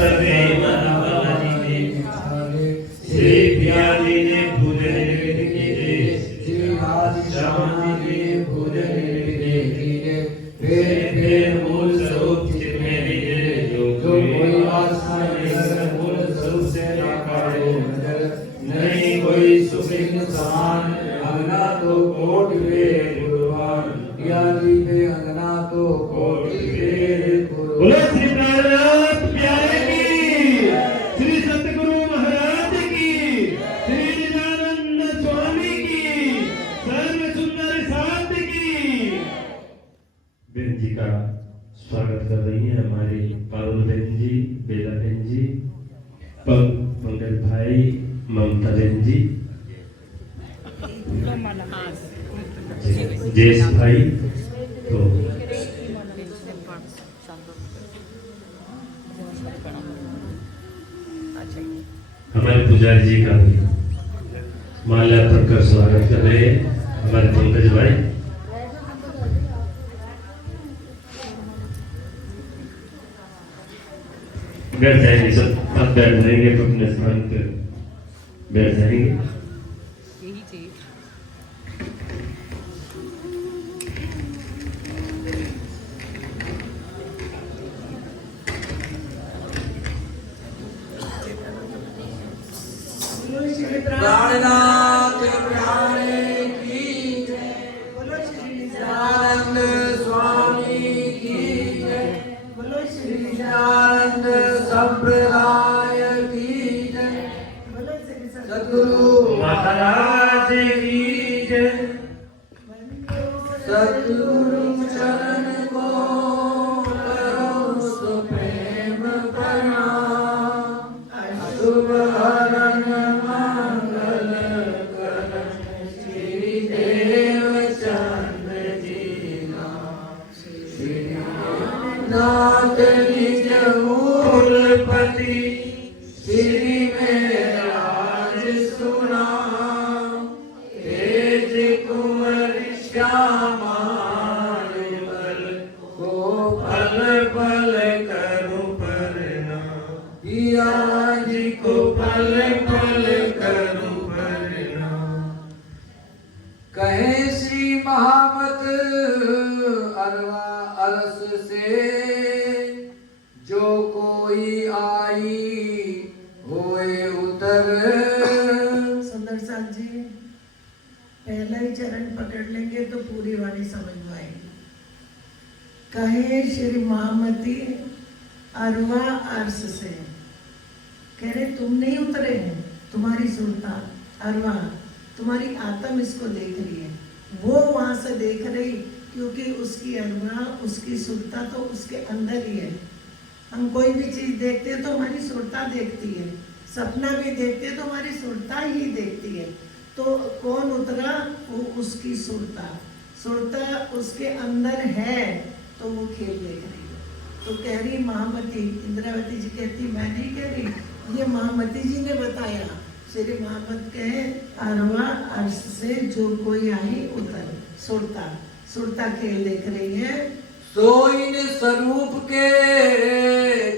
सर्वे मनवलाजी ने श्री प्यारी ने पूरे श्री आदि श्यामा जी ने पूरे फिर मूल स्वरूप चित में लीजिए जो कोई आस्था नहीं मूल स्वरूप से आकारो नहीं कोई सुखिन समान अंगना तो कोटि वे गुरुवान या दीपे अंगना तो कोटि वे बोलो श्री प्राणनाथ प्यारे की श्री सतगुरु महाराज की श्री नित्यानंद स्वामी की सर्व सुंदर साथ की बहन जी का स्वागत कर रही है हमारी पारुल बहन जी, बेला बहन जी, पंकज भाई, ममता बहन जी, जयेश भाई। तो हमारे पुजारी जी का भी माल्यार्पण कर स्वागत कर रहे हैं हमारे पंकज भाई। बैठ जाएंगे सब, अब बैठ जाएंगे तो अपने स्थान पर बैठ जाएंगे। यही चाहिए। प्राणनाथ प्यारे की जय, बोलो श्री नित्यानंद स्वामी की जय, बोलो श्री नित्यानंद संप्रदाय की जय, बोलो श्री सद्गुरु महाराज की जय। सद्गुरु चरण को करो सो प्रेम प्रणाम, शुभ हरण मंगल करण श्री देव चंद्र जी श्री नाथ निज मूलपति श्री में राज सुना तेज कुंवर श्यामा बल को पल पल करूं प्रणाम, पिया जी को पल पल करूं प्रणाम। कहे श्री महामत अरवा अरस से जो कोई आई होए उतर। सुंदर साथ जी पहला ही चरण पकड़ लेंगे तो पूरी वाणी समझ में आएगी। कहे श्री महामती अरवा अर्श से, कह रहे तुम नहीं उतरे हो, तुम्हारी सुरता अरवा तुम्हारी आत्म इसको देख रही है, वो वहां से देख रही क्योंकि उसकी अरवा उसकी सुरता तो उसके अंदर ही है। हम कोई भी चीज देखते हैं तो हमारी सुरता देखती है, सपना भी देखते हैं तो हमारी सुरता ही देखती है। तो कौन उतरा? वो उसकी सुरता, सुरता उसके अंदर है तो वो खेल देख रही है। तो कह रही महामती, इंद्रावती जी कहती मैं नहीं कह रही, ये महामती जी ने बताया। श्री महामत कहे अरवा अर्श से जो कोई आई उतर, सुरता सुरता खेल देख रही है। सो इन स्वरूप के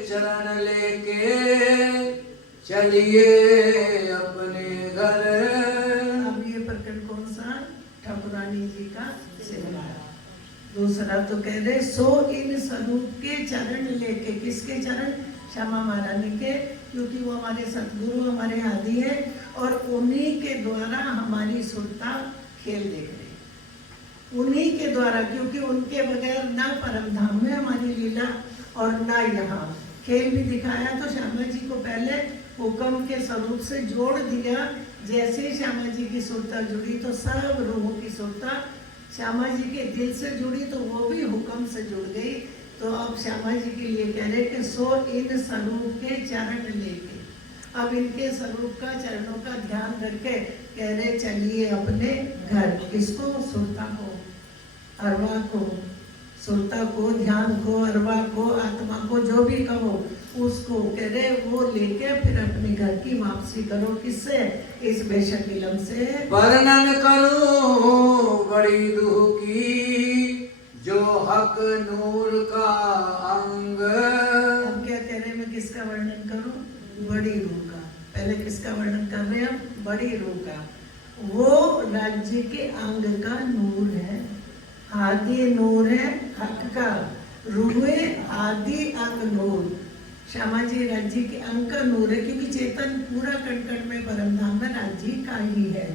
चरण लेके चलिए अपने घर। अब ये प्रकरण कौन सा? ठाकुरानी जी का सेवा। दूसरा तो कह रहे सो इन स्वरूप के चरण लेके, किसके चरण? श्यामा महारानी के, क्योंकि वो हमारे सतगुरु हमारे आदि है और उन्हीं के द्वारा हमारी सुरता खेल देख रही है, उन्हीं के द्वारा, क्योंकि उनके बगैर ना परम धाम में हमारी लीला और ना यहाँ खेल भी दिखाया। तो श्यामा जी को पहले हुक्म के स्वरूप से जोड़ दिया। जैसे ही श्यामा जी की सुरता जुड़ी तो सब रूहों की सुरता श्यामा जी के दिल से जुड़ी, तो वो भी हुक्म से जुड़ गई। तो अब श्यामा जी के लिए कह रहे कि सो इन स्वरूप के चरण लेके, अब इनके स्वरूप का चरणों का ध्यान रखे कह रहे चलिए अपने घर। किसको? सुरता को, अरवा को, सुरता को, ध्यान को, अरवा को, आत्मा को, जो भी कहो उसको कह रहे वो लेके फिर अपने घर की वापसी करो। किससे? इस बेशक इलम से वर्णन करूं बड़ी दुख की जो हक नूर का अंग। अब क्या कह रहे, मैं किसका वर्णन बड़ी रूह का। पहले किसका वर्णन कर रहे हैं हम? बड़ी रूह का। वो राज्य के अंग का नूर है, आदि नूर है हक का, रूहे आदि अंग नूर। श्यामा जी राज्य के अंग का नूर है, क्योंकि चेतन पूरा कण कण में परमधाम में राज्य का ही है।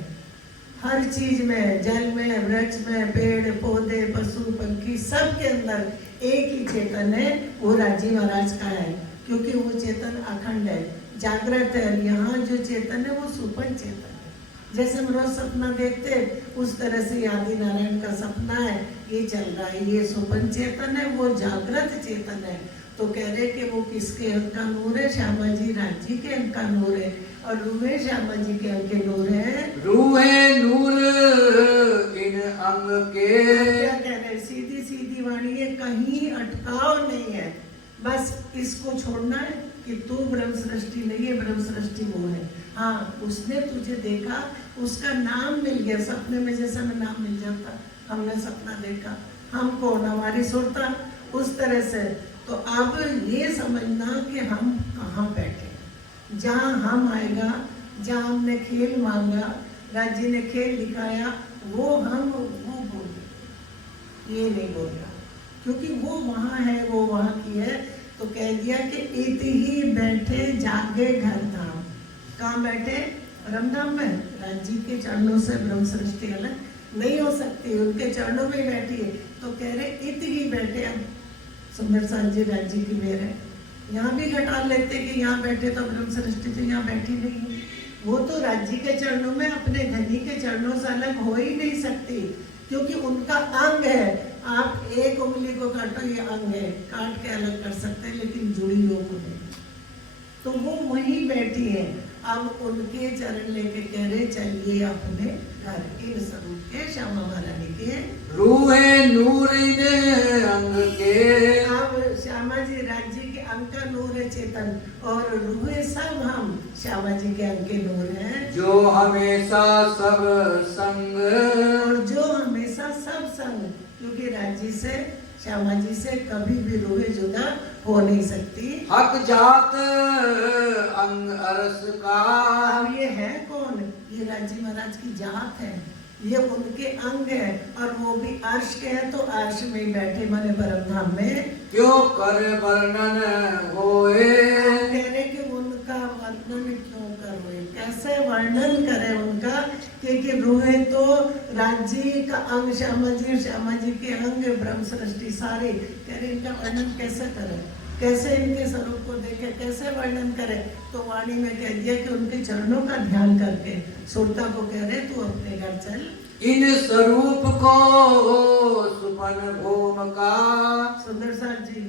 हर चीज में, जल में, वृक्ष में, पेड़ पौधे, पशु पंखी, सब के अंदर एक ही चेतन है, वो राज्य महाराज का है, क्योंकि वो चेतन अखंड है, जागृत है। यहाँ जो चेतन है वो सुपन चेतन है। जैसे हम रोज सपना देखते उस तरह से आदि नारायण का सपना है, ये चल रहा है, ये सुपन चेतन है, वो जागृत चेतन है। तो कह रहे कि वो किसके अंग का नूर है? श्यामा जी राज्य के अंग का नूर है, और रूहे श्यामा जी के अंग के नूर है। रूहे नूर इन अंग के। क्या कह रहे? सीधी सीधी वाणी है, कहीं अटकाव नहीं है। बस इसको छोड़ना है कि तू ब्रह्म सृष्टि नहीं है, ब्रह्म सृष्टि वो है। हाँ, उसने तुझे देखा, उसका नाम मिल गया सपने में, जैसे हमें नाम मिल जाता, हमने सपना देखा, हम कौन, हमारी सुरता, उस तरह से। तो अब ये समझना कि हम कहाँ बैठे, जहाँ हम आएगा, जहाँ हमने खेल मांगा, राज्य ने खेल दिखाया, वो हम वो बोले, ये नहीं बोलना, क्योंकि वो वहाँ है, वो वहाँ की है। तो कह दिया कि इत ही बैठे जागे घर धाम। कहाँ बैठे? परमधाम में। राज्य के चरणों से ब्रह्म सृष्टि अलग नहीं हो सकती, उनके चरणों में बैठी है। तो कह रहे इत ही बैठे। अब सुंदर साल जी राज्य की मेर है, यहाँ भी घटा लेते कि यहाँ बैठे तो ब्रह्म सृष्टि तो यहाँ बैठी नहीं है। वो तो राज्य के चरणों में, अपने धनी के चरणों से अलग हो ही नहीं सकती, क्योंकि उनका अंग है। आप एक उंगली को काटो, ये अंग है, काट के अलग कर सकते हैं, लेकिन जुड़ी हो को नहीं। तो वो वहीं बैठी है। अब उनके चरण लेके कह रहे चलिए अपने घर। इन स्वरूप के श्यामा महारानी के रूहे नूर इन अंग के। अब श्यामा जी राज्य के अंग का नूर है चेतन, और रूहे सब हम श्यामा जी के अंग के नूर हैं, जो हमेशा सब संग। और जो हमेशा सब संग, क्योंकि राज्य से श्यामा जी से कभी भी रूहे जुदा हो नहीं सकती। हक जात अंग अरस का। अब ये है कौन? ये राज्य महाराज की जात है, ये उनके अंग है, और वो भी अर्श के हैं, तो अर्श में ही बैठे माने परमधाम में। क्यों कर वर्णन होए। कह रहे कि उनका वर्णन क्यों करोगे, कैसे वर्णन करे उनका, क्योंकि रूहे तो राज्य का अंग श्यामा जी, श्यामा जी के अंग ब्रह्म सृष्टि सारे। कह रहे इनका वर्णन कैसे करे, कैसे इनके स्वरूप को देखे, कैसे वर्णन करे। तो वाणी में कह दिया कि उनके चरणों का ध्यान करके सुरता को कह रहे तू अपने घर चल। इन स्वरूप को सुपन भूम का। सुंदर साहब जी,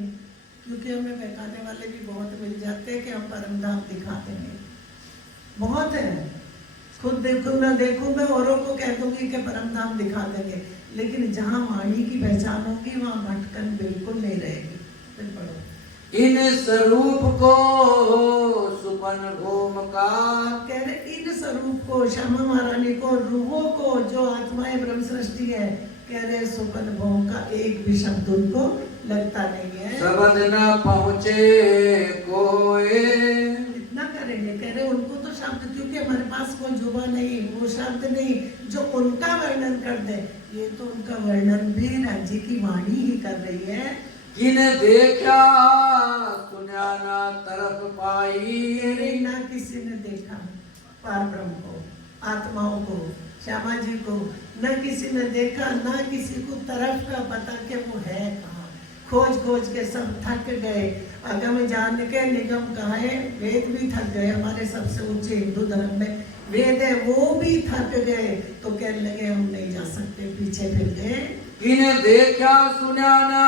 क्योंकि हमें बहकाने वाले भी बहुत मिल जाते हैं कि हम परमधाम दिखाते हैं, बहुत है। खुद देखूं ना देखूं, मैं औरों को कह दूंगी कि परमधाम दिखा देंगे, लेकिन जहाँ वाणी की पहचान होगी वहाँ भटकन बिल्कुल नहीं रहेगी। फिर पढ़ो। इन स्वरूप को सुपन भूम का। कह रहे इन स्वरूप को, श्यामा महारानी को, रूहों को, जो आत्माएं ब्रह्म सृष्टि है, कह रहे सुपन भूम का एक भी शब्द उनको लगता नहीं है। शब्द न पहुँचे कोई। इतना करेंगे, कह रहे उनको तो शब्द, क्योंकि हमारे पास कोई जुबा नहीं, वो शब्द नहीं जो उनका वर्णन कर दे। ये तो उनका वर्णन भी राज्य की वाणी ही कर रही है। किन देखा सुना ना तरफ पाई। ना किसी ने देखा पार ब्रह्म को, आत्माओं को, श्यामा जी को, न किसी ने देखा, ना किसी को तरफ का पता कि वो है कहाँ। खोज खोज के सब थक गए, अगम जान के निगम कहा है। वेद भी थक गए, हमारे सबसे ऊंचे हिंदू धर्म में वेद है, वो भी थक गए। तो कहने लगे हम नहीं जा सकते, पीछे फिर गए। किन देखा सुना ना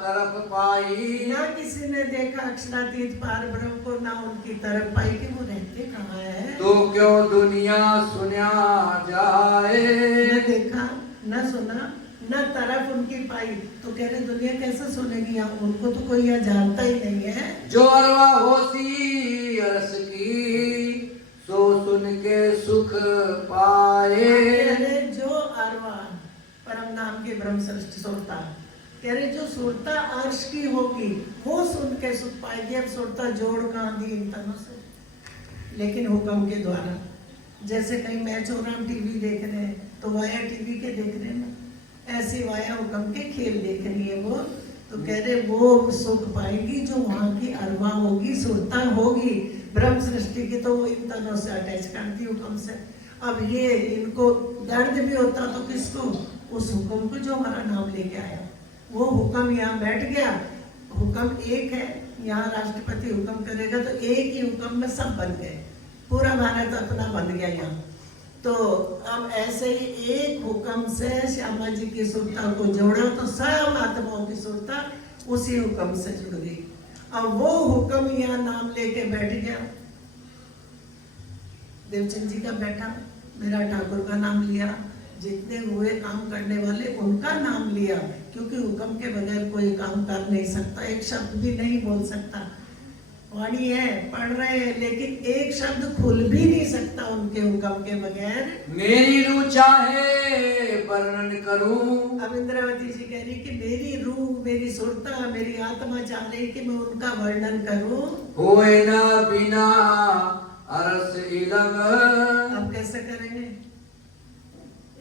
तरफ पाई। ना किसी ने देखा अक्षरातीत पार ब्रह्म को, ना उनकी तरफ पाई कि वो रहते कहाँ है। तो क्यों दुनिया सुना जाए। न देखा, न सुना, न तरफ उनकी पाई। तो कह रहे दुनिया कैसे सुनेगी, यहाँ उनको तो कोई यहाँ जानता ही नहीं है। जो अरवा होसी अरस की, सो सुन के सुख पाए। कह रहे जो अरवा परम नाम की ब्रह्म सृष्टि सुरता, कह रहे जो सुरता अर्श की होगी वो सुन के सुख पाएगी। अब सुरता जोड़ कहाँ दी इन तनों से, लेकिन हुक्म के द्वारा। जैसे कहीं मैच हो रहा हम टीवी देख रहे हैं तो वाया टीवी के देख रहे हैं ना, ऐसे वाया हुक्म के खेल देख रही है वो। तो कह रहे वो सुख पाएगी जो वहाँ की अरवा होगी, सुरता होगी ब्रह्म सृष्टि की, तो वो इन तनों से अटैच करती हुक्म से। अब ये इनको दर्द भी होता तो किसको, उस हुक्म को जो हमारा नाम लेके आया। वो हुक्म यहाँ बैठ गया, हुक्म एक है, यहाँ राष्ट्रपति हुक्म करेगा तो एक ही हुक्म में सब बन गए, पूरा भारत अपना बन गया यहाँ। तो अब ऐसे ही एक हुक्म से श्यामा जी की सुरता को जोड़ा तो सब आत्माओं की सुरता उसी हुक्म से जुड़ गई। अब वो हुक्म यहाँ नाम लेके बैठ गया, देवचंद जी का बैठा, मेरा ठाकुर का नाम लिया, जितने हुए काम करने वाले उनका नाम लिया, क्योंकि हुक्म के बगैर कोई काम कर नहीं सकता, एक शब्द भी नहीं बोल सकता। वाणी है, पढ़ रहे हैं, लेकिन एक शब्द खुल भी नहीं सकता उनके हुक्म के बगैर। मेरी रूह चाहे वर्णन करूं। अब इंद्रावती जी कह रही कि मेरी रूह, मेरी सुरता, मेरी आत्मा चाह रही कि मैं उनका वर्णन करूं। होए ना बिना अरस इलम। अब कैसे करेंगे,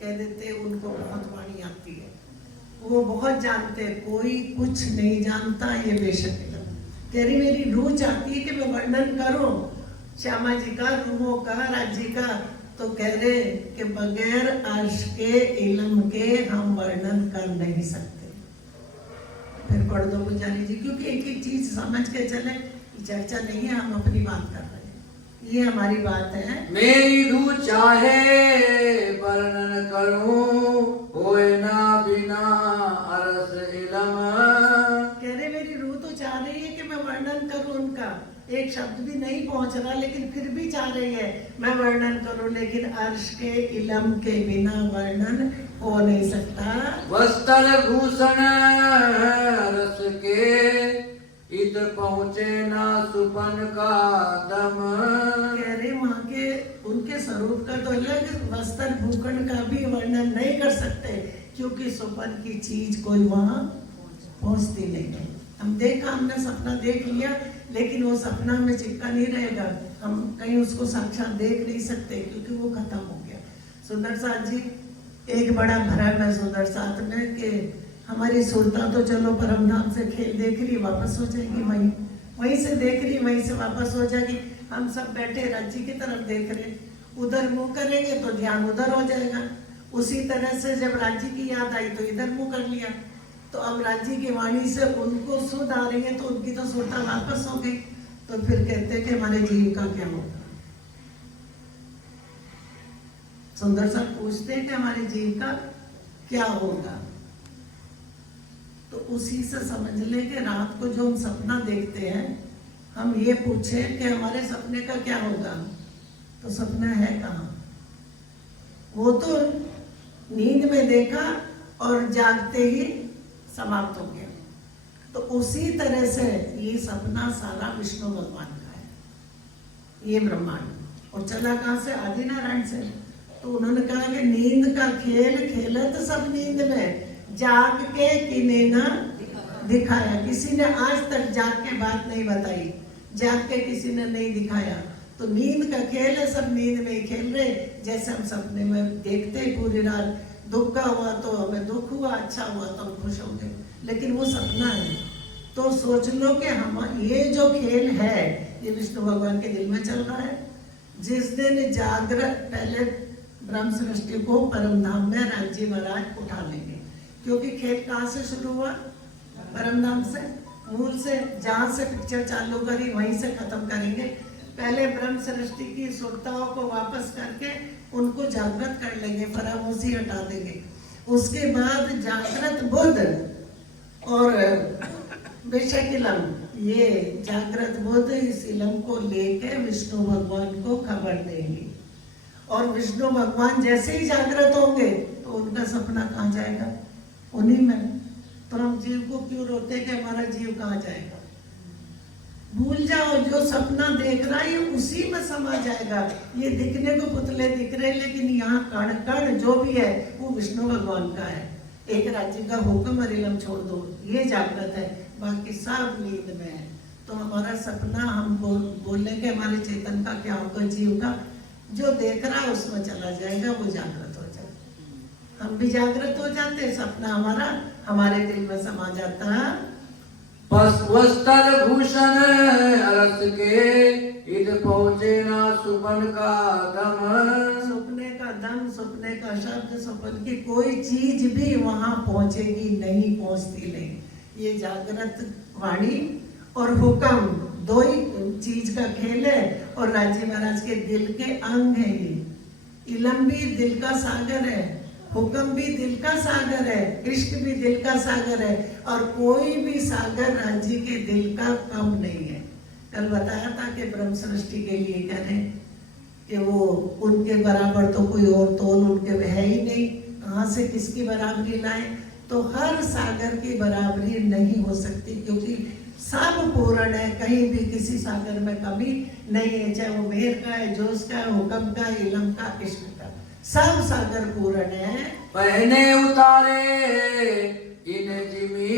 कह देते उनको बहुत वाणी आती है, वो बहुत जानते हैं, कोई कुछ नहीं जानता ये बेशक। कह रही मेरी रूह चाहती है कि मैं वर्णन करूं श्यामा जी का, रूहों का, राज्य का। तो कह रहे कि बगैर अर्श के इल्म के हम वर्णन कर नहीं सकते। फिर पढ़ दो पुजारी जी, क्योंकि एक एक चीज समझ के चले, चर्चा नहीं है, हम अपनी बात कर रहे हैं, ये हमारी बात है। मेरी रूह चाहे वर्णन करूं, होए ना बिना अरस इलम। कह रहे मेरी रूह तो चाह रही है कि मैं वर्णन करूं उनका, एक शब्द भी नहीं पहुंच रहा, लेकिन फिर भी चाह रही है मैं वर्णन करूं, लेकिन अर्श के इलम के बिना वर्णन हो नहीं सकता। वस्त्र भूषण रस के इत पहुँचे ना सुपन का दम। कह रहे वहाँ के उनके स्वरूप का तो अलग, वस्त्र भूखंड का भी वर्णन नहीं कर सकते, क्योंकि सुपन की चीज कोई वहाँ पहुँचती नहीं है। हम देखा, हमने सपना देख लिया, लेकिन वो सपना में चिपका नहीं रहेगा, हम कहीं उसको साक्षात देख नहीं सकते, क्योंकि वो खत्म हो गया। सुंदर साथ जी एक बड़ा भरम है सुंदर साथ में कि हमारी सुरता तो चलो परम धाम से खेल देख रही, वापस हो जाएगी, वहीं से देख रही, वहीं से वापस हो जाएगी। हम सब बैठे राज्य की तरफ देख रहे, उधर मुंह करेंगे तो ध्यान उधर हो जाएगा। उसी तरह से जब राज्य की याद आई तो इधर मुंह कर लिया, तो अब राज्य की वाणी से उनको सुध आ रही है, तो उनकी तो सुरता वापस हो गई। तो फिर कहते हैं कि हमारे जीव का क्या होगा। सुंदर साहब पूछते हैं कि हमारे जीव का क्या होगा, तो उसी से समझ ले कि रात को जो हम सपना देखते हैं, हम ये पूछे कि हमारे सपने का क्या होगा, तो सपना है कहाँ? वो तो नींद में देखा और जागते ही समाप्त हो गया। तो उसी तरह से ये सपना सारा विष्णु भगवान का है, ये ब्रह्मांड। और चला कहाँ से? आदि नारायण से। तो उन्होंने कहा कि नींद का खेल खेलत सब नींद में, जाग के किने ना दिखाया। किसी ने आज तक जाग के बात नहीं बताई, जाग के किसी ने नहीं दिखाया। तो नींद का खेल है, सब नींद में ही खेल रहे। जैसे हम सपने में देखते पूरी रात, दुख का हुआ तो हमें दुख हुआ, अच्छा हुआ तो हम खुश हो गए, लेकिन वो सपना है। तो सोच लो कि हम ये जो खेल है ये विष्णु भगवान के दिल में चल रहा है। जिस दिन जागृत, पहले ब्रह्म सृष्टि को परम धाम में राज्य महाराज उठा लेंगे, क्योंकि खेल कहाँ से शुरू हुआ? परम धाम से, मूल से, जहाँ से पिक्चर चालू करी वहीं से खत्म करेंगे। पहले ब्रह्म सृष्टि की सुरताओं को वापस करके उनको जागृत कर लेंगे, फरामोशी हटा देंगे। उसके बाद जागृत बुद्ध और विषय इलम, ये जागृत बुद्ध इस इलम को लेके विष्णु भगवान को खबर देंगे। और विष्णु भगवान जैसे ही जागृत होंगे तो उनका सपना कहाँ जाएगा? उन्हीं में। तो हम जीव को क्यों रोते कि हमारा जीव कहाँ जाएगा? भूल जाओ, जो सपना देख रहा है उसी में समा जाएगा। ये दिखने को पुतले दिख रहे, लेकिन यहाँ कण कण जो भी है वो विष्णु भगवान का है। एक राज्य का हुक्म और इलम छोड़ दो, ये जागृत है, बाकी सब नींद में है। तो हमारा सपना हम बोलने के हमारे चेतन का क्या होगा, जीव का जो देख रहा है उसमें चला जाएगा, वो जागृत हो जाएगा। हम भी जागृत हो जाते हैं, सपना हमारा हमारे दिल में समा जाता है। वस्त्र भूषण अरस के इत पहुँचे ना सुपन का दम। सपने का दम, सपने का शब्द, सपन की कोई चीज भी वहां पहुंचेगी नहीं, पहुंचती नहीं। ये जागृत वाणी और हुक्म दो ही चीज का खेल है, और राजी महाराज के दिल के अंग है ये। इलम भी दिल का सागर है, हुक्म भी दिल का सागर है, इश्क भी दिल का सागर है, और कोई भी सागर राजी के दिल का कम नहीं है। कल बताया था कि ब्रह्म सृष्टि के लिए करें कि वो उनके बराबर तो कोई और तोल उनके है ही नहीं, कहाँ से किसकी बराबरी लाए। तो हर सागर की बराबरी नहीं हो सकती, क्योंकि सब पूर्ण है, कहीं भी किसी सागर में कमी नहीं है, चाहे वो मेहर का है, जोश का है, हुक्म का, इलम का, इश्क का, सब सागर पूर्ण है। पहने उतारे इन जिमी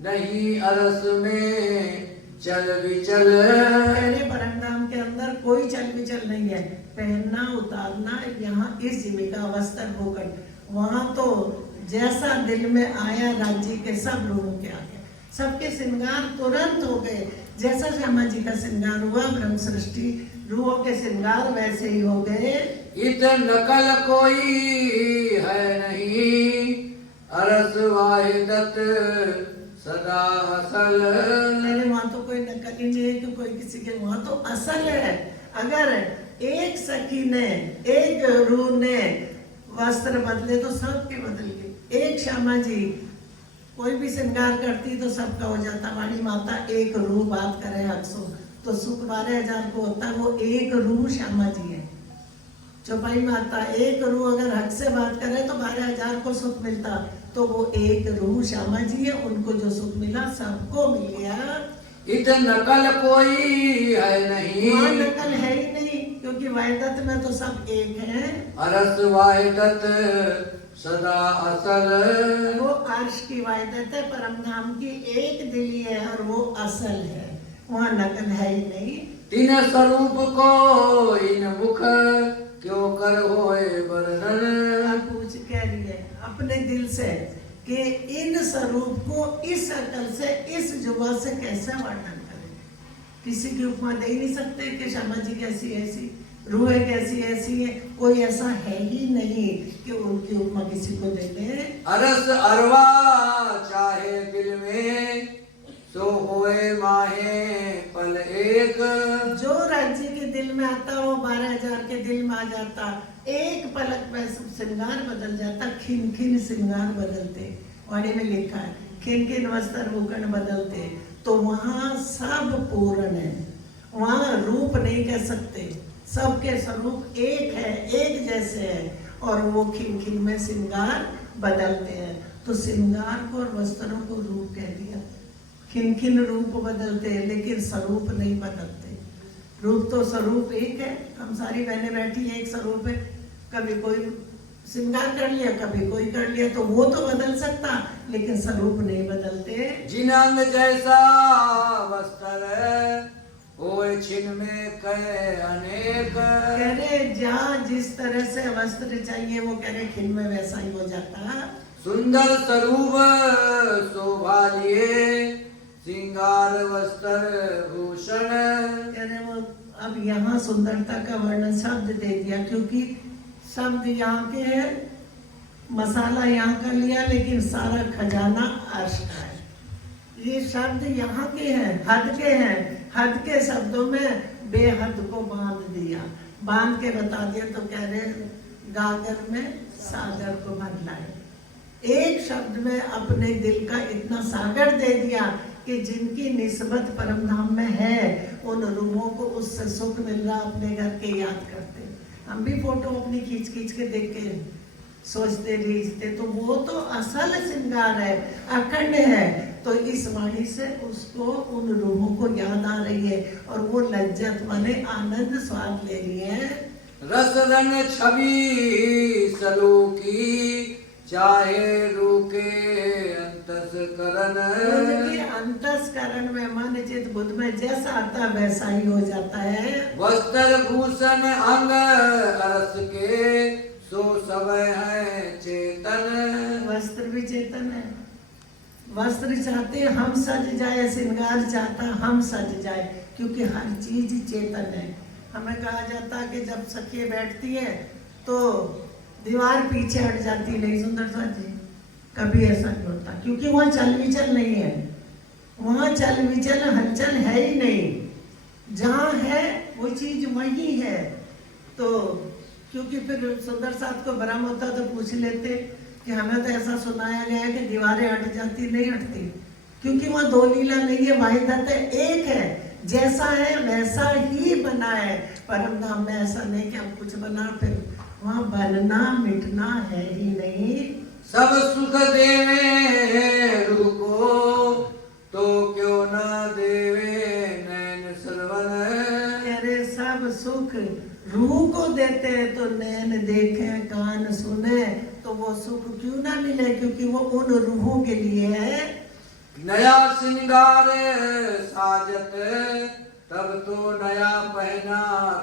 नहीं अरस में चल विचल। पहले परमधाम के अंदर कोई चल विचल नहीं है, पहनना उतारना यहाँ इस जीविका वस्त्र होकर, वहां तो जैसा दिल में आया राज्य के सब लोगों के आगे सबके श्रृंगार तुरंत हो गए। जैसा श्यामा जी का श्रृंगार हुआ, ब्रह्म सृष्टि रूहों के श्रृंगार वैसे ही हो गए। इत नकल कोई है नहीं अरस वाहिदत सदा असल। मेरे वहां तो कोई नकल ही नहीं है कि कोई किसी के, वहां तो असल है। अगर एक सखी ने, एक रूह ने वस्त्र बदले तो सबके बदल गए। एक श्यामा जी कोई भी श्रृंगार करती तो सबका हो जाता। वाणी माता एक रूह बात करे हक्सो तो सुख 12,000 को होता, वो एक रूह श्यामा जी है। चौपाई माता एक रूह अगर हक से बात करे तो 12,000 को सुख मिलता, तो वो एक रूह श्यामा जी है, उनको जो सुख मिला सबको मिल गया। इत नकल कोई है नहीं, वहाँ नकल है ही नहीं, क्योंकि वाहिदत में तो सब एक है। अरस वाहिदत सदा असल। वो अर्श की वाहिदत है, परम धाम की एक दिली है, और वो असल है, वहाँ नकल है ही नहीं। तीन स्वरूप को इन मुख क्यों कर होए वर्णन। आप पूछ कह रही है अपने दिल से कि इन स्वरूप को इस अकल से, इस जुबा से कैसे वर्णन करें। किसी की उपमा दे ही नहीं सकते कि श्यामा जी कैसी ऐसी, रूह कैसी ऐसी है, कोई ऐसा है ही नहीं कि उनकी उपमा किसी को दे दे। अरस अरवा चाहे दिल में सो होए माहे पल एक। जो राज्य के दिल में आता हो 12,000 के दिल में आ जाता, एक पलक में श्रृंगार बदल जाता। खिन खिन श्रृंगार बदलते, वाणी में लिखा है खिन खिन वस्त्र भूषण बदलते। तो वहाँ सब पूर्ण है, वहाँ रूप नहीं कह सकते, सबके स्वरूप एक है, एक जैसे है, और वो खिन खिन में श्रृंगार बदलते हैं। तो श्रृंगार को और वस्त्रों को रूप कह दिया। खिन खिन रूप बदलते हैं, लेकिन स्वरूप नहीं बदलते। रूप तो स्वरूप एक है, हम सारी बहनें बैठी है, एक स्वरूप है। कभी कोई श्रृंगार कर लिया, कभी कोई कर लिया, तो वो तो बदल सकता, लेकिन स्वरूप नहीं बदलते। जिनंग जैसा वस्त्र होए छिन में कहे अनेक। कह रहे जहाँ जिस तरह से वस्त्र चाहिए वो कह रहे खिन में वैसा ही हो जाता। सुंदर स्वरूप शोभा लिए श्रृंगार वस्त्र भूषण। कह रहे वो अब यहाँ सुंदरता का वर्णन शब्द दे दिया, क्योंकि शब्द यहाँ के है, मसाला यहाँ का लिया, लेकिन सारा खजाना अर्श का है। ये शब्द यहाँ के हैं, हद के हैं, हद के शब्दों में बेहद को बांध दिया, बांध के बता दिया। तो कह रहे गागर में सागर को भर लाए। एक शब्द में अपने दिल का इतना सागर दे दिया कि जिनकी निस्बत परमधाम में है, उन रूहों को उससे सुख मिल रहा, अपने घर के याद करते। हम भी फोटो अपनी खींच खींच के देख के सोचते रीझते, तो वो तो असल श्रृंगार है, अखंड है। तो इस वाणी से उसको, उन रूहों को याद आ रही है, और वो लज्जत माने आनंद स्वाद ले रही है। रस रंग छवि सलू की चाहे रूके अंतस्करण उनके अंतस्करण में मन चित बुद्ध में जैसा आता वैसा ही हो जाता है। वस्त्र भूषण अंग अरस के सो सब है चेतन। वस्त्र भी चेतन है। वस्त्र चाहते हम सज जाए, श्रृंगार चाहता हम सज जाए, क्योंकि हर चीज चेतन है। हमें कहा जाता है कि जब सखियां बैठती है तो दीवार पीछे हट जाती, नहीं सुंदरता जी, कभी ऐसा नहीं होता, क्योंकि वहाँ चल विचल नहीं है। वहाँ चल विचल हलचल है ही नहीं। जहाँ है वो चीज वही है। तो क्योंकि फिर सुंदर साथ को भ्रम होता तो पूछ लेते कि हमें तो ऐसा सुनाया गया है कि दीवारें हट जाती, नहीं हटती, क्योंकि वहाँ दो लीला नहीं है, वाहिदत है, एक है। जैसा है वैसा ही बना है। परम धाम में ऐसा नहीं कि हम कुछ बना, फिर वहाँ बनना मिटना है ही नहीं। सब सुख देवे रूह को तो क्यों ना देवे नैन श्रवण। अरे सब सुख रूह को देते हैं तो नैन देखे कान सुने, तो वो सुख क्यों ना मिले, क्योंकि वो उन रूहों के लिए है। नया श्रृंगार साजत तब तो नया पहना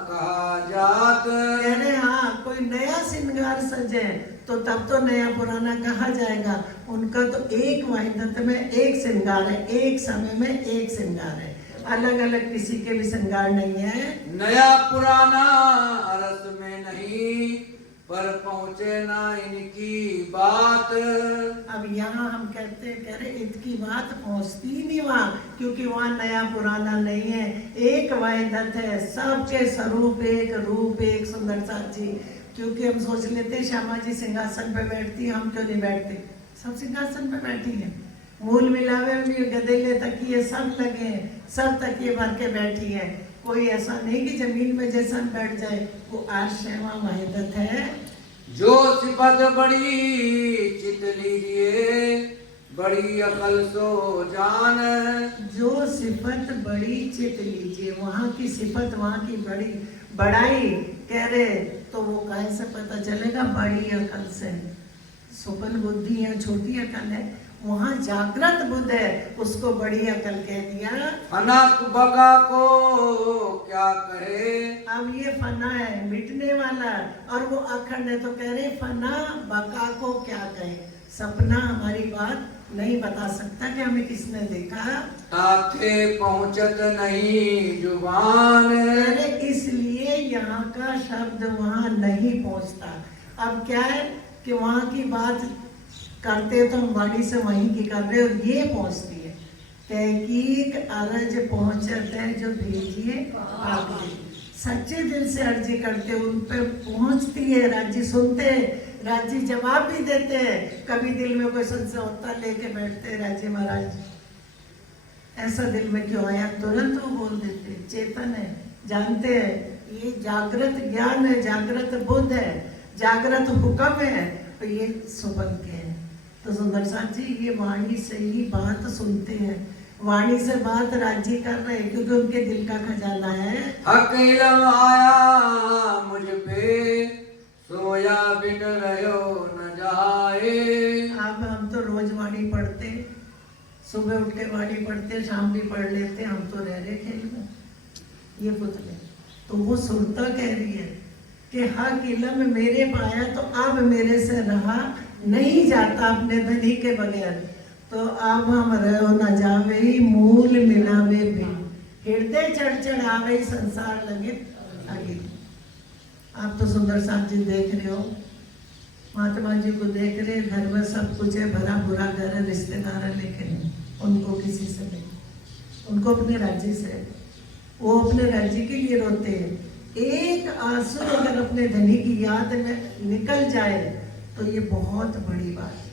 कहा जात। अरे हाँ, कोई नया श्रृंगार सजे तो तब तो नया पुराना कहा जाएगा। उनका तो एक वाहिदत में एक श्रृंगार है, एक समय में एक श्रृंगार है, अलग अलग किसी के भी श्रृंगार नहीं है। नया पुराना अरस में नहीं, पर पहुँचे ना इनकी बात। अब यहाँ हम कहते कह रहे इनकी बात पहुँचती ही नहीं वहाँ, क्योंकि वहाँ नया पुराना नहीं है, एक वाहिदत है, सबके स्वरूप एक, रूप एक, सुंदरता जी। क्योंकि हम सोच लेते श्यामा जी सिंहासन पे बैठती, हम क्यों नहीं बैठते? सब सिंहासन पे बैठी है। मूल मिलावे में गदेले तकिए सब लगे हैं, सब तकिए भर के बैठी है। कोई ऐसा नहीं कि जमीन में जैसा बैठ जाए, वो आर्श है, वहाँ वाहिदत है। जो सिफत बड़ी चित लीजिए, बड़ी अकल सो जान। जो सिफत बड़ी चित लीजिए, वहाँ की सिफत, वहाँ की बड़ी बड़ाई कह रहे, तो वो कहे से पता चलेगा? बड़ी अकल से। सुपन बुद्धि या छोटी अकल है, वहाँ जागृत बुद्ध है, उसको बड़ी अकल कह दिया। अनक बका को क्या कहे। अब ये फना है, मिटने वाला, और वो अखंड है, तो कह रहे फना बका को क्या कहे। सपना हमारी बात नहीं बता सकता कि हमें किसने देखा। ताथे पहुँचत नहीं जुबान। अरे इसलिए यहाँ का शब्द वहाँ नहीं पहुँचता। अब क्या है कि वहाँ की बात करते तो हम वाणी से वहीं की कर रहे, और ये पहुँचती है। तहकीक अरज पहुँचत है जो भेजिए आगे। सच्चे दिल से अर्जी करते, उन पे पहुँचती है। राज्य सुनते हैं, राज्य जवाब भी देते हैं। कभी दिल में कोई संशय होता, लेके बैठते राज्य महाराज ऐसा दिल में क्यों आया, तुरंत वो बोल देते। चेतन है, जानते हैं, ये जागृत ज्ञान है, जागृत बुद्ध है, जागृत हुक्म है, तो ये सुबह के हैं। तो सुंदर साथ जी ये वाणी से ही बात सुनते हैं, वाणी से बात राज्य कर रहे हैं, क्योंकि उनके दिल का खजाना है। हक इल्म आया मुझ पे, सोया बिन रहो न जाए। अब हम तो रोज वाणी पढ़ते, सुबह उठ के वाणी पढ़ते, शाम भी पढ़ लेते, हम तो रह रहे खेल में ये पुतले। तो वो सुरता कह रही है कि हक इल्म मेरे पाया, तो अब मेरे से रहा नहीं जाता अपने धनी के बगैर। तो अब हम रहो न जावे, मूल मिलावे भी, हृदय चढ़ चढ़ावे, संसार लगे आगे। आप तो सुंदर साथ जी देख रहे हो, महात्मा जी को देख रहे, घर में सब कुछ है, भरा बुरा घर है, रिश्तेदार है, लेकिन उनको किसी से नहीं, उनको अपने राज्य से, वो अपने राज्य के लिए रोते हैं। एक आंसू अगर अपने धनी की याद में निकल जाए तो ये बहुत बड़ी बात है।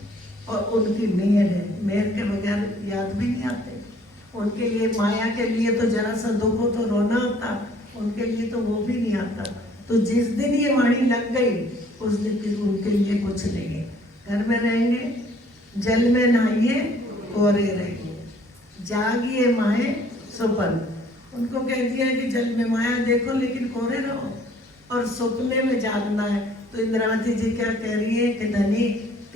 और उनकी मेहर है, मेहर के बगैर याद भी नहीं आते। उनके लिए, माया के लिए तो जरा सा दुख हो तो रोना आता, उनके लिए तो वो भी नहीं आता। तो जिस दिन ये वाणी लग गई, उस दिन उनके लिए कुछ नहीं है। घर में रहेंगे, जल में नहाइए, कोरे रहिए, जागिए माए सुपन। उनको कह दिया कि जल में माया देखो लेकिन कोरे रहो, और सपने में जागना है। तो इंद्रावती जी क्या कह रही है कि धनी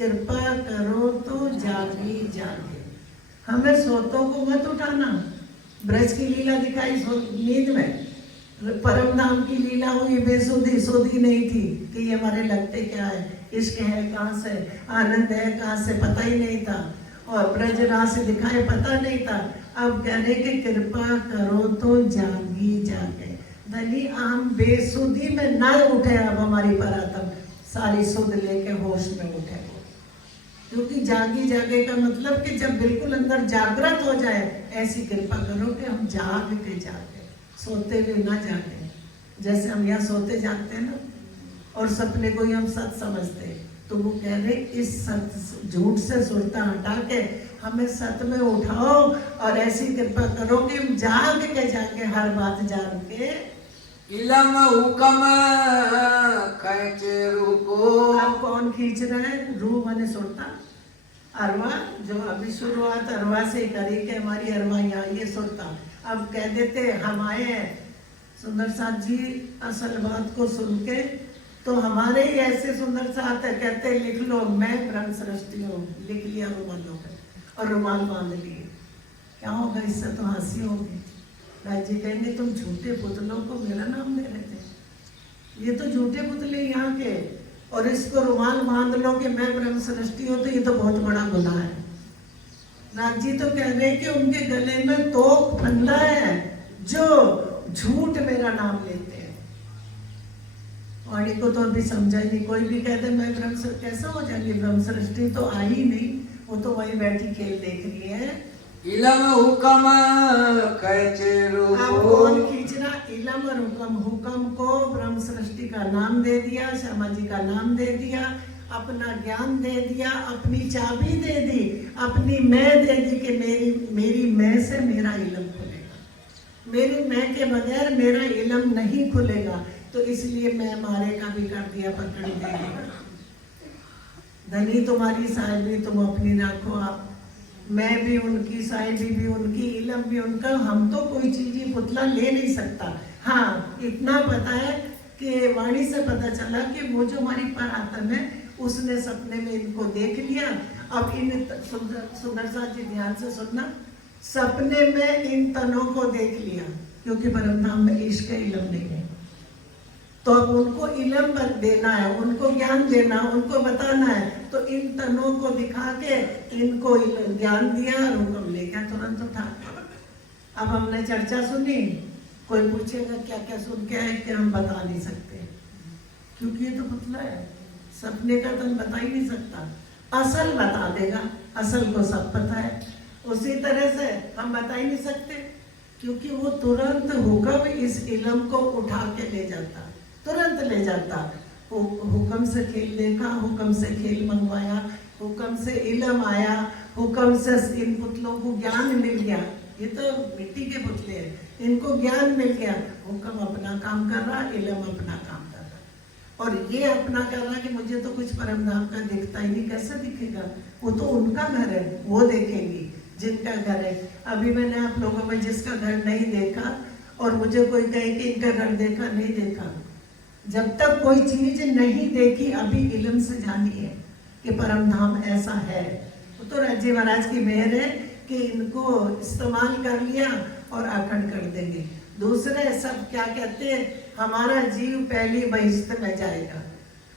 कृपा करो तो जागी जागे। हमें सोतों को मत उठाना। ब्रज की लीला दिखाई नींद में, परम धाम की लीला हुई बेसुधी, सुधी नहीं थी कि ये हमारे लगते क्या है, इश्क है कहाँ से, आनंद है कहाँ से, पता ही नहीं था। और ब्रज रास दिखाए पता नहीं था। अब कह रहे कि कृपा करो तो जागी जागे। धनी हम बेसुधी में ना उठे, अब हमारी परात्म सारी सुध लेके होश में उठे। क्योंकि जागी जागे का मतलब कि जब बिल्कुल अंदर जागृत हो जाए, ऐसी कृपा करो कि हम जाग के जागे, सोते हुए ना जागे। जैसे हम यहाँ सोते जागते हैं ना, और सपने को ही हम सच समझते हैं, तो वो कह रहे इस सत झूठ से सुरता हटा के हमें सत में उठाओ, और ऐसी कृपा करो कि हम जाग के जाके हर बात जान के इलम हुकम खैचे रूह को। अब कौन खींच रहे हैं? रूह माने सुरता, अरवा जो अभी शुरुआत अरवा से करी के हमारी अरवा यहाँ ये सुरता। अब कह देते हम आए हैं सुंदर साथ जी, असल बात को सुन के तो हमारे ही ऐसे सुंदर साथ है, कहते लिख लो मैं ब्रह्म सृष्टि हूँ, लिख लिया रुमालों पे और रुमाल बांध लिए। क्या होगा? इससे तो हंसी होगी। राज जी कहेंगे तुम झूठे पुतलों को मेरा नाम ले रहे थे, ये तो झूठे पुतले यहाँ के, और इसको रुमाल बांध लो कि मैं ब्रह्म सृष्टि हूँ, तो ये तो बहुत बड़ा गुनाह है। राज जी तो कह रहे कि उनके गले में तो फंदा है जो झूठ मेरा नाम लेते हैं। वाणी को तो अभी समझा ही नहीं। कोई भी कहते मैं ब्रह्म सृष्टि, कैसा हो जाएंगे? ब्रह्म सृष्टि तो आई ही नहीं, वो तो वही बैठी खेल देख रही है। इलम हुकम खैचे रूह अब को। कौन खींचना? इलम और हुकम। हुकम को ब्रह्म सृष्टि का नाम दे दिया, श्यामा जी का नाम दे दिया, अपना ज्ञान दे दिया, अपनी चाबी दे दी, अपनी मैं दे दी कि मेरी मैं से मेरा इलम खुलेगा, मेरी मैं के बगैर मेरा इलम नहीं खुलेगा। तो इसलिए मैं मारे का भी कर दिया, पकड़ देगा। धनी तुम्हारी साहिबी तुम अपनी रखो, आप मैं भी उनकी, साहिबी भी उनकी, इलम भी उनका। हम तो कोई चीज ही पुतला ले नहीं सकता। हाँ इतना पता है कि वाणी से पता चला कि वो जो हमारी परात्म है उसने सपने में इनको देख लिया। अब इन सुंदर साथ जी ध्यान से सुनना, सपने में इन तनों को देख लिया, क्योंकि परमधाम में इश्क इलम नहीं है, तो अब उनको इलम देना है, उनको ज्ञान देना, उनको बताना है। तो इन तनों को दिखा के इनको ज्ञान दिया और हुक्म ले गया तुरंत उठा। अब हमने चर्चा सुनी, कोई पूछेगा क्या क्या सुन के आए, कि हम बता नहीं सकते, क्योंकि ये तो पुतला है, सपने का तन बता ही नहीं सकता। असल बता देगा, असल को सब पता है। उसी तरह से हम बता ही नहीं सकते, क्योंकि वो तुरंत हुक्म इस इलम को उठा के ले जाता, तुरंत ले जाता। हुक्म से खेल देखा, हुक्म से खेल मंगवाया, हुक्म से इलम आया, हुक्म से इन पुतलों को ज्ञान मिल गया। ये तो मिट्टी के पुतले हैं, इनको ज्ञान मिल गया। हुक्म अपना काम कर रहा, इलम अपना काम कर रहा, और ये अपना कर रहा कि मुझे तो कुछ परमधाम का दिखता ही नहीं। कैसे दिखेगा? वो तो उनका घर है, वो देखेंगी जिनका घर है। अभी मैंने आप लोगों में जिसका घर नहीं देखा, और मुझे कोई कहे कि इनका घर देखा, नहीं देखा। जब तक कोई चीज नहीं देखी, अभी इल्म से जानी है कि परमधाम ऐसा है। तो राज्य महाराज की मेहर है कि इनको इस्तेमाल कर लिया और अखंड कर देंगे। दूसरे सब क्या कहते हैं, हमारा जीव पहली बहिश्त में जाएगा,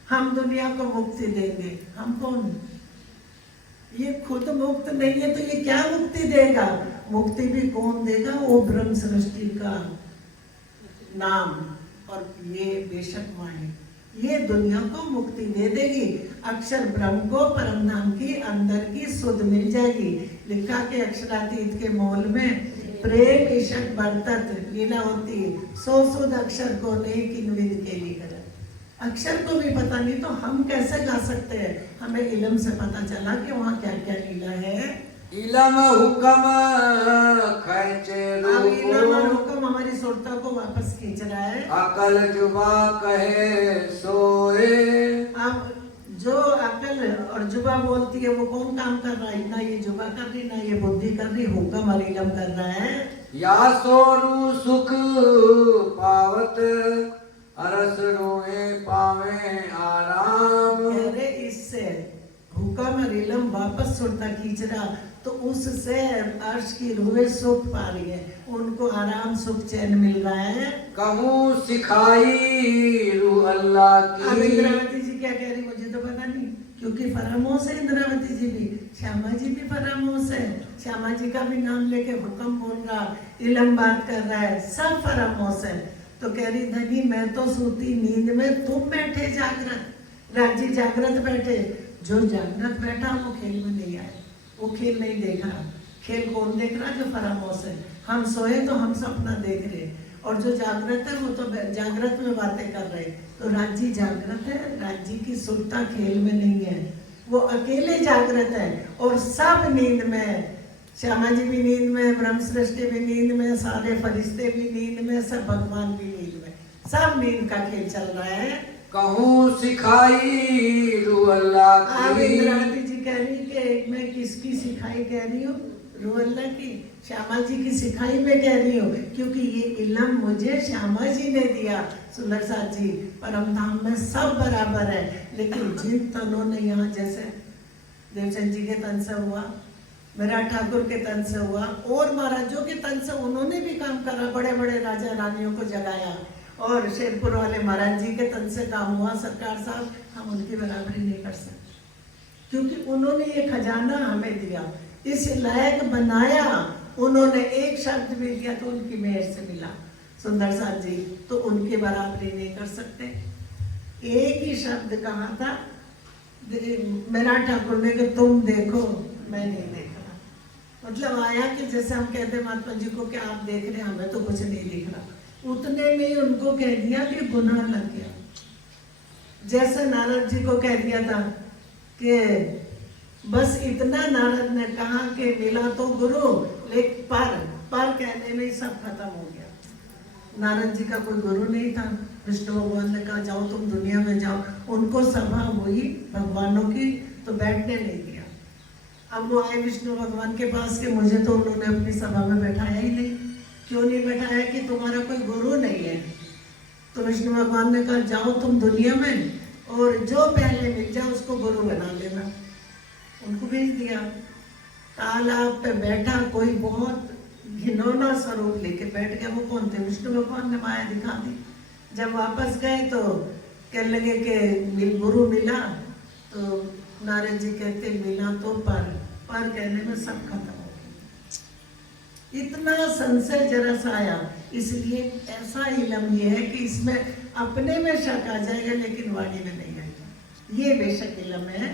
हम दुनिया को मुक्ति देंगे। हम कौन? ये खुद मुक्त नहीं है, तो ये क्या मुक्ति देगा? मुक्ति भी कौन देगा? वो ब्रह्म सृष्टि का नाम और ये बेशक वाणी, ये दुनिया को मुक्ति दे देगी। अक्षर ब्रह्म को परमधाम की अंदर की सुध मिल जाएगी। लिखा के अक्षरातीत के मोल में प्रेम ईशक बरतत लीला होती, सो सुध अक्षर को नहीं किन्विद के लिए। अक्षर को भी पता नहीं तो हम कैसे गा सकते हैं? हमें इल्म से पता चला कि वहाँ क्या क्या लीला है। इलम हुक्म खैचे रूह इल्म और को। हुक्म हमारी सुरता को वापस खींच रहा है। अकल जुबा कहे सोए। अब जो अकल और जुबा बोलती है वो कौन काम कर रहा है? ना ये जुबा कर रही, ना ये बुद्धि कर रही, हुक्म और इल्म कर रहा है। या सोरू सुख पावत अरस रोए पावे आराम। अरे इससे हुक्म इलम वापस सुरता खींच रहा, तो उससे अर्श की रूहें सुख पा रही है, उनको आराम सुख चैन मिल रहा है। कहूँ सिखाई रूह अल्लाह अब की। इंद्रावती जी क्या कह रही मुझे तो पता नहीं, क्योंकि फरामोश है इंद्रावती जी भी, श्यामा जी भी फरामोश है, श्यामा जी का भी नाम लेके हुक्म बोल रहा, इलम बात कर रहा है, सब फरामोश है। तो कह रही धनी मैं तो सोती नींद में, तुम बैठे जागृत, राज्य जागृत बैठे। जो जागृत बैठा वो खेल में नहीं आए, वो खेल नहीं देख रहा। खेल कौन देख रहा? जो फरामोश है। हम सोए तो हम सपना देख रहे, और जो जागृत है वो तो जागृत में बातें कर रहे। तो राज्य जागृत है, राज्य की सुरता खेल में नहीं है, वो अकेले जागृत है और सब नींद में। श्यामा जी भी नींद में, ब्रह्म सृष्टि भी नींद में, सारे फरिश्ते भी नींद में, सब भगवान भी नींद में, सब नींद का खेल चल रहा है। कहूँ सिखाई रूह अल्लाह अब की। इंद्रावती जी कह रही कि मैं किसकी सिखाई कह रही हूँ? रूह अल्लाह की, श्यामा जी की सिखाई में कह रही हूँ, क्योंकि ये इल्म मुझे श्यामा जी ने दिया। सुंदर साथ जी, परम धाम में सब बराबर है, लेकिन जिन तनों ने यहाँ, जैसे देवचंद जी के तन से हुआ, मेरा ठाकुर के तन से हुआ, और महाराजों के तन से उन्होंने भी काम करा, बड़े बड़े राजा रानियों को जगाया, और शेरपुर वाले महाराज जी के तन से काम हुआ। सरकार साहब, हम उनकी बराबरी नहीं कर सकते, क्योंकि उन्होंने ये खजाना हमें दिया, इस लायक बनाया, उन्होंने एक शब्द भी दिया तो उनकी मेहर से मिला। सुंदर साथ जी, तो उनकी बराबरी नहीं कर सकते। एक ही शब्द कहा था मेरा ठाकुर ने कि तुम देखो, मैं नहीं देख रहा। मतलब आया कि जैसे हम कहते महात्मा जी को कि आप देख रहे हैं, हमें तो कुछ नहीं दिख रहा। उतने में ही उनको कह दिया कि गुनाह लग गया। जैसे नारद जी को कह दिया था कि बस इतना नारद ने कहा कि मिला तो गुरु, लेकिन पर कहने में सब खत्म हो गया। नारद जी का कोई गुरु नहीं था। विष्णु भगवान ने कहा जाओ तुम दुनिया में जाओ, उनको सभा हुई भगवानों की तो बैठने नहीं दिया। अब वो आए विष्णु भगवान के पास के मुझे तो उन्होंने अपनी सभा में बैठाया ही नहीं। क्यों नहीं बैठाया? कि तुम्हारा कोई गुरु नहीं है। तो विष्णु भगवान ने कहा जाओ तुम दुनिया में, और जो पहले मिल जाए उसको गुरु बना लेना। उनको भेज दिया। तालाब पे बैठा कोई बहुत घिनौना स्वरूप लेके बैठ गया। वो कौन थे? विष्णु भगवान ने माया दिखा दी। जब वापस गए तो कहने लगे कि गुरु मिला, तो नारद जी कहते मिला तो पर कहने में सब खत्म हो गया। इतना संशय जरा सा आया। इसलिए ऐसा इल्म ये है कि इसमें अपने में शक आ जाएगा, लेकिन वाणी में नहीं आएगा। ये बेशक इल्म है।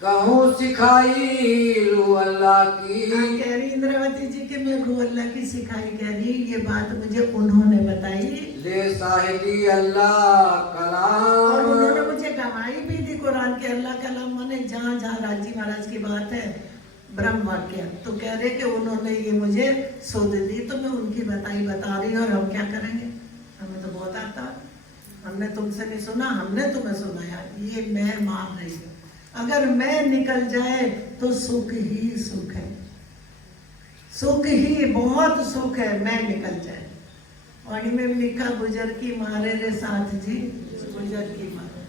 कहूँ सिखाई रूह अल्लाह की। कह रही इंद्रावती जी के मैं रूह अल्लाह की सिखाई कह रही, ये बात मुझे उन्होंने बताई। ले साहिदी अल्लाह कलाम। और उन्होंने मुझे गवाही भी दी कुरान के। अल्लाह कलाम माने जहाँ जहाँ राजी महाराज की बात है, ब्रह्म वाक्य, तो कह रहे कि उन्होंने ये मुझे सुध दी, तो मैं उनकी बता रही हूँ। और हम क्या करेंगे? हमें तो बहुत आता, हमने तुमसे नहीं सुना, हमने तुम्हें सुनाया। ये मैं मान रही हूँ। अगर मैं निकल जाए तो सुख ही सुख है, सुख ही बहुत सुख है। मैं निकल जाए। वाणी में लिखा गुजर की मारे रे साथ जी, गुजर की मारे।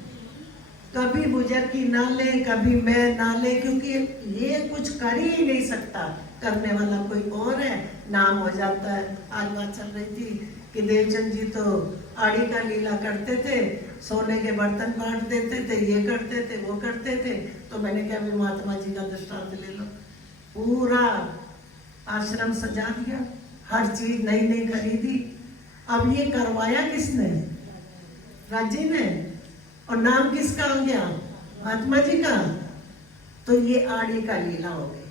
कभी गुजर की ना ले, कभी मैं ना ले, क्योंकि ये कुछ कर ही नहीं सकता। करने वाला कोई और है, नाम हो जाता है। आज बात चल रही थी कि देवचंद जी तो आड़ी का लीला करते थे, सोने के बर्तन बांट देते थे, ये करते थे, वो करते थे। तो मैंने कहा भी महात्मा जी का दृष्टांत ले लो। पूरा आश्रम सजा दिया, हर चीज नई नई खरीदी। अब ये करवाया किसने? राजी ने। और नाम किसका हो गया? महात्मा जी का। तो ये आड़ी का लीला हो गई।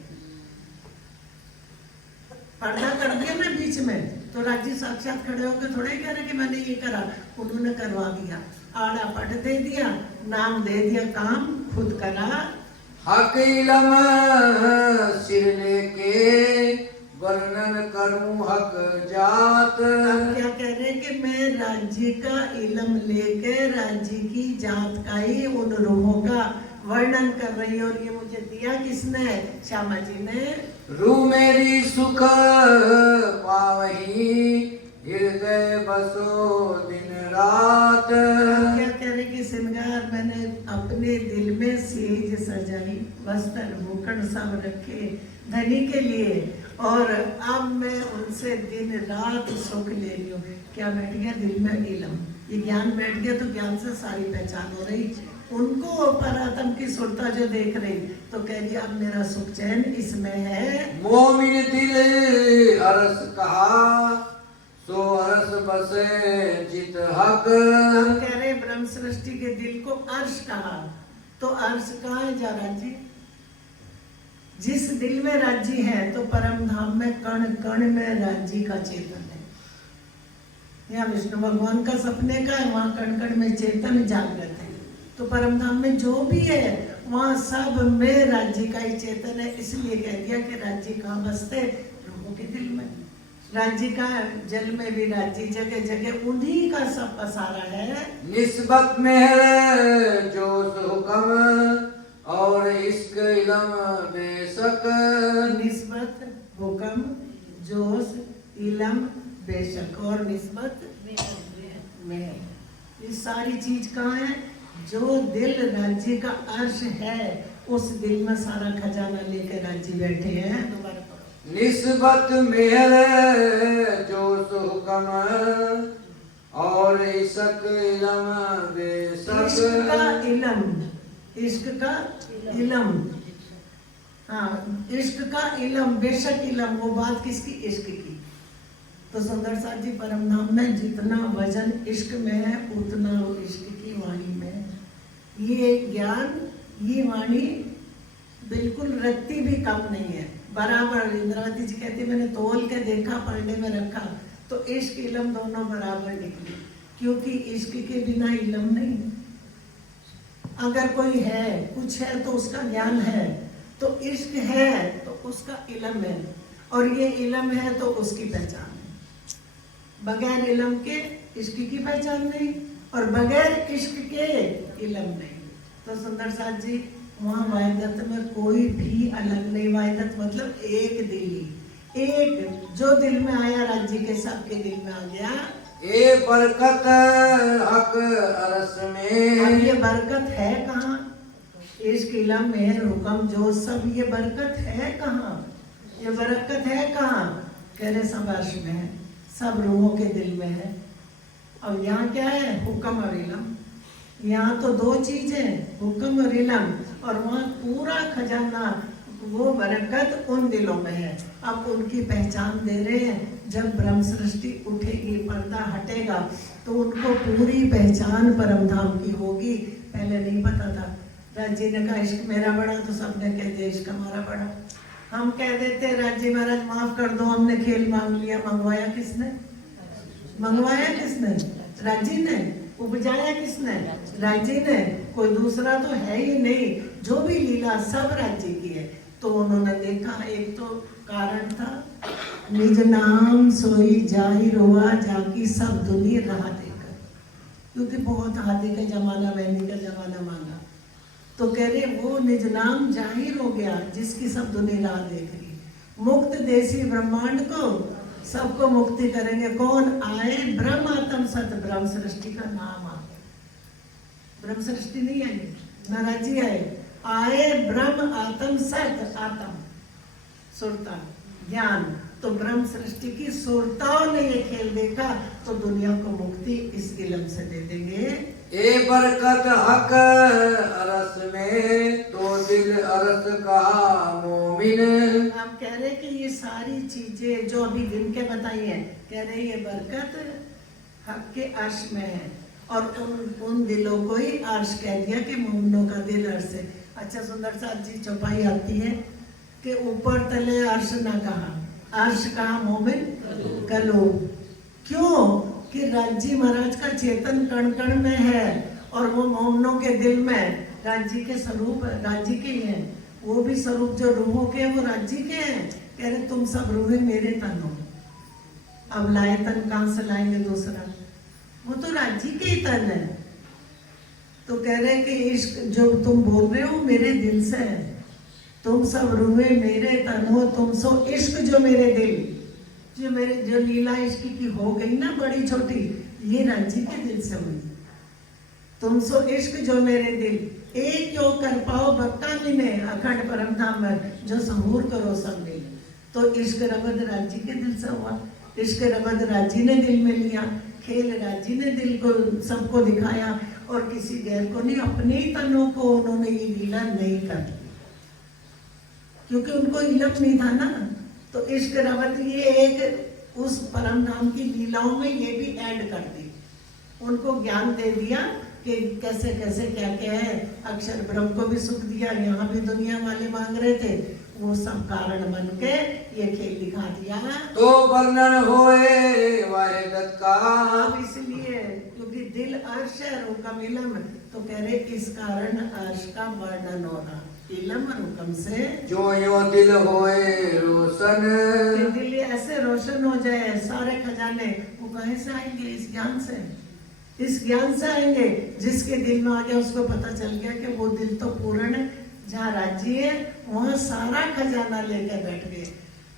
पर्दा कर दिया ना बीच में, तो राजी साक्षात खड़े होकर थोड़े कह रहे कि मैंने ये करा। उन्होंने करवा दिया, आड़ा पट दे दिया, नाम दे दिया, काम खुद करा। हक इलम सिर लेके वर्णन करूं हक जात। अब क्या कह रहे कि मैं राज्य का इलम लेके राज्य की जात का ही, उन रूहों का वर्णन कर रही है। और ये मुझे दिया किसने? श्यामा जी ने। रूह मेरी सुख पावही, हृदय बसो दिन रात। क्या कह रहे कि श्रृंगार मैंने अपने दिल में सेज सजाई, वस्त्र भूषण सब रखे धनी के लिए, और अब मैं उनसे दिन रात सुख ले रही हूँ। क्या बैठ गया दिल में इलम, ये ज्ञान बैठ गया तो ज्ञान से सारी पहचान हो रही। उनको परात्म की सुरता जो देख रही, तो कह दिया अब मेरा सुख चैन इसमें है। मोमिन दिल अरस कहा, सो अरस बसे जित हक। हम कह रहे ब्रह्म सृष्टि के दिल को अर्श कहा, तो अर्श कहाँ है जा राज्य? जिस दिल में राज्य है तो परम धाम में कण कण में राज्य का चेतन है। यहाँ विष्णु भगवान का सपने का है, वहाँ कण कण में चेतन जागृत है। तो परम धाम में जो भी है वहाँ सब में राज्य का ही चेतन है। इसलिए कह दिया कि राज्य कहाँ बसते? लोगों के दिल में। राज्य का जल में भी राज्य, जगह जगह उन्हीं का सब पसारा है। निस्बत में है जो हुक्म और इश्क इलम बेशक। निस्बत हुक्म जोश इलम बेशक, और निस्बत में ये सारी चीज कहाँ है? जो दिल राज्य का अर्श है उस दिल में सारा खजाना लेकर राज्य बैठे हैं। दोबारा पढ़ो। निस्बत में है जो हुक्म और इश्क इलम बेशक। इश्क का इलम, इश्क का इलम, हाँ इश्क का इलम, बेशक इलम। वो बात किसकी? इश्क की। तो सुंदर साथ जी परम धाम में जितना वजन इश्क में है उतना वो इश्क की वाणी में। ये ज्ञान, ये वाणी बिल्कुल रत्ती भी कम नहीं है, बराबर। इंद्रावती जी कहती मैंने तोल के देखा, पढ़ने में रखा, तो इश्क इलम दोनों बराबर निकले, क्योंकि इश्क के बिना इलम नहीं। अगर कोई है, कुछ है तो उसका ज्ञान है, तो इश्क है तो उसका इलम है, और ये इलम है तो उसकी पहचान है। बगैर इलम के इश्क की पहचान नहीं, और बगैर इश्क के इलम नहीं। तो सुंदर साथ जी वहाँ वाहिदत में कोई भी अलग नहीं। वाहिदत मतलब एक दिल, एक जो दिल में आया राज्य के सबके दिल में आ गया। ए बरकत हक अरस में। अब ये बरकत है कहाँ? इश्क इलम मेहर हुक्म जो सब, ये बरकत है कहाँ? ये बरकत है कहाँ? कह रहे सब अर्श में है, सब रूहों के दिल में है। और यहाँ क्या है? हुक्म और इलम। यहाँ तो दो चीजें, हुक्म और इलम, और वहाँ पूरा खजाना, वो बरकत उन दिलों में है। अब उनकी पहचान दे रहे हैं। जब ब्रह्म सृष्टि उठेगी, पर्दा हटेगा, तो उनको पूरी पहचान परम धाम की होगी। पहले नहीं पता था। राज्य ने कहा इश्क मेरा बड़ा, तो सबने कह दिया इश्क हमारा बड़ा। हम कह देते राज्य महाराज माफ कर दो, हमने खेल मांग लिया। मंगवाया किसने? मंगवाया किसने? राज्य ने। उपजाया किसने? राज्य ने। कोई दूसरा तो है ही नहीं। जो भी लीला सब राज्य की है। तो उन्होंने देखा, एक तो कारण था निज नाम सोई जाहिर हुआ जाकी सब दुनिया राह देकर, क्योंकि बहुत हाथी का जमाना, मेहंदी का जमाना मांगा, तो कह रहे वो निज नाम जाहिर हो गया जिसकी सब दुनिया राह देख रही। मुक्त देसी ब्रह्मांड को सबको मुक्ति करेंगे। कौन आए? ब्रह्म आत्म सत, ब्रह्म सृष्टि का नाम आ गया। ब्रह्म सृष्टि नहीं आई, न राज्य आए ब्रह्म आत्म सत, आत्म सुरता ज्ञान। तो ब्रह्म सृष्टि की सुरताओं ने ये खेल देखा, तो दुनिया को मुक्ति इस इलम से दे देंगे। ए बरकत हक अरस में, तो दिल अरस का मोमिन। हम कह रहे कि ये सारी चीजें जो अभी गिन के बताई हैं, कह रहे ये बरकत हक के अर्श में है, और उन दिलों को ही अर्श कह दिया कि मोमिनों का दिल अर्श है। अच्छा सुंदर साथ जी चौपाई आती है कि ऊपर तले अर्श ना कहा, अर्श कहा मोमिन कलो। क्यों? कि राज्य महाराज का चेतन कण कण में है, और वो मोमिनों के दिल में राज्य के स्वरूप राज्य के हैं। वो भी स्वरूप जो रूहों के हैं वो राज्य के हैं। कह रहे तुम सब रूहें मेरे तन हो। अब लाए तन कहाँ से लाएंगे दूसरा? वो तो राज्य के ही तन है। तो कह रहे कि इश्क जो तुम बोल रहे हो मेरे दिल से है। तुम सब रूहें मेरे तन हो, तुम सो इश्क जो मेरे दिल, जो लीला इश्क की हो गई ना बड़ी छोटी, ये राज्य के दिल से हुई। तुम सो इश्क जो मेरे दिल, एक क्यों कर पाओ बक्का मिने, अखंड परम धाम जो सहूर करो सब मिल। तो इश्क रबद राजी के दिल से हुआ, इश्क रबद राजी ने दिल में लिया, खेल राजी ने दिल को सबको दिखाया, और किसी गैर को नहीं, अपने ही तनों को उन्होंने ये लीला नहीं कर दी, क्योंकि उनको इलम नहीं था ना। तो इश्क रबद ये एक उस परम धाम की लीलाओं में ये भी ऐड कर दी, उनको ज्ञान दे दिया कि कैसे कैसे क्या क्या है। अक्षर ब्रह्म को भी सुख दिया, यहाँ भी दुनिया वाले मांग रहे थे, वो सब कारण बन के ये खेल दिखा दिया। तो वर्णन होए वाहिदत का, अब इसलिए क्योंकि दिल अर्श है, रुकम इलम, तो कह रहे इस कारण अर्श का वर्णन हो रहा, इलम रुकम से जो यो दिल होए रोशन, कि दिल ऐसे रोशन हो जाए, सारे खजाने वो कहीं से आएंगे? इस ज्ञान से, इस ज्ञान से आएंगे। जिसके दिल में आ गया उसको पता चल गया कि वो दिल तो पूर्ण है, जहाँ राज्य है वहाँ सारा खजाना लेकर बैठ गए।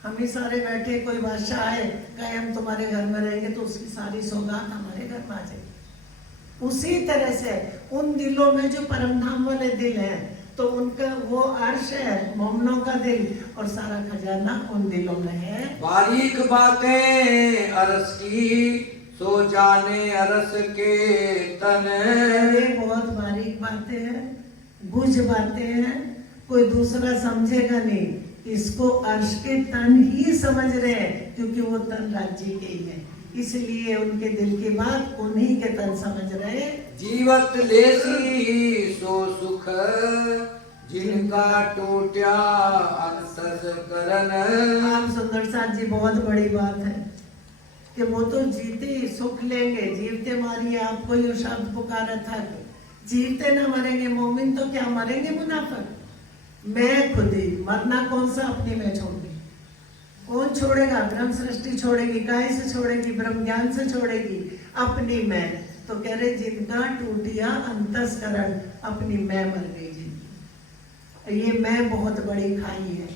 हम ही सारे बैठे, कोई बादशाह आए कहे हम तुम्हारे घर में रहेंगे, तो उसकी सारी सौगात हमारे घर में आ जाएगी। उसी तरह से उन दिलों में जो परमधाम वाले दिल हैं, तो उनका वो अर्श है मोमनों का दिल, और सारा खजाना उन दिलों में है। बारीक बातें अरस की, सो जाने अरस के तन, ये बहुत बारीक बातें हैं, बुझ बातें हैं, कोई दूसरा समझेगा नहीं, इसको अर्श के तन ही समझ रहे हैं, क्योंकि वो तन राज्य के ही है, इसलिए उनके दिल की बात उन्हीं के तन समझ रहे। जीवत लेसी सो सुख, जिनका टूटा अंतस करन। आप सुंदर साथ जी, बहुत बड़ी बात है कि वो तो जीते ही सुख लेंगे, जीवते मारिए, आपको ये शब्द पुकारा था, जीवते ना मरेंगे मोमिन, तो क्या मरेंगे मुनाफिक। मैं खुद ही, मरना कौन सा अपनी मैं छोड़ दी, कौन छोड़ेगा? ब्रह्म सृष्टि छोड़ेगी, काय से छोड़ेगी? ब्रह्म ज्ञान से छोड़ेगी अपनी मैं। तो कह रहे जिनका टूटिया अंतस्करण, अपनी मैं मर गई जिनकी, ये मैं बहुत बड़ी खाई है,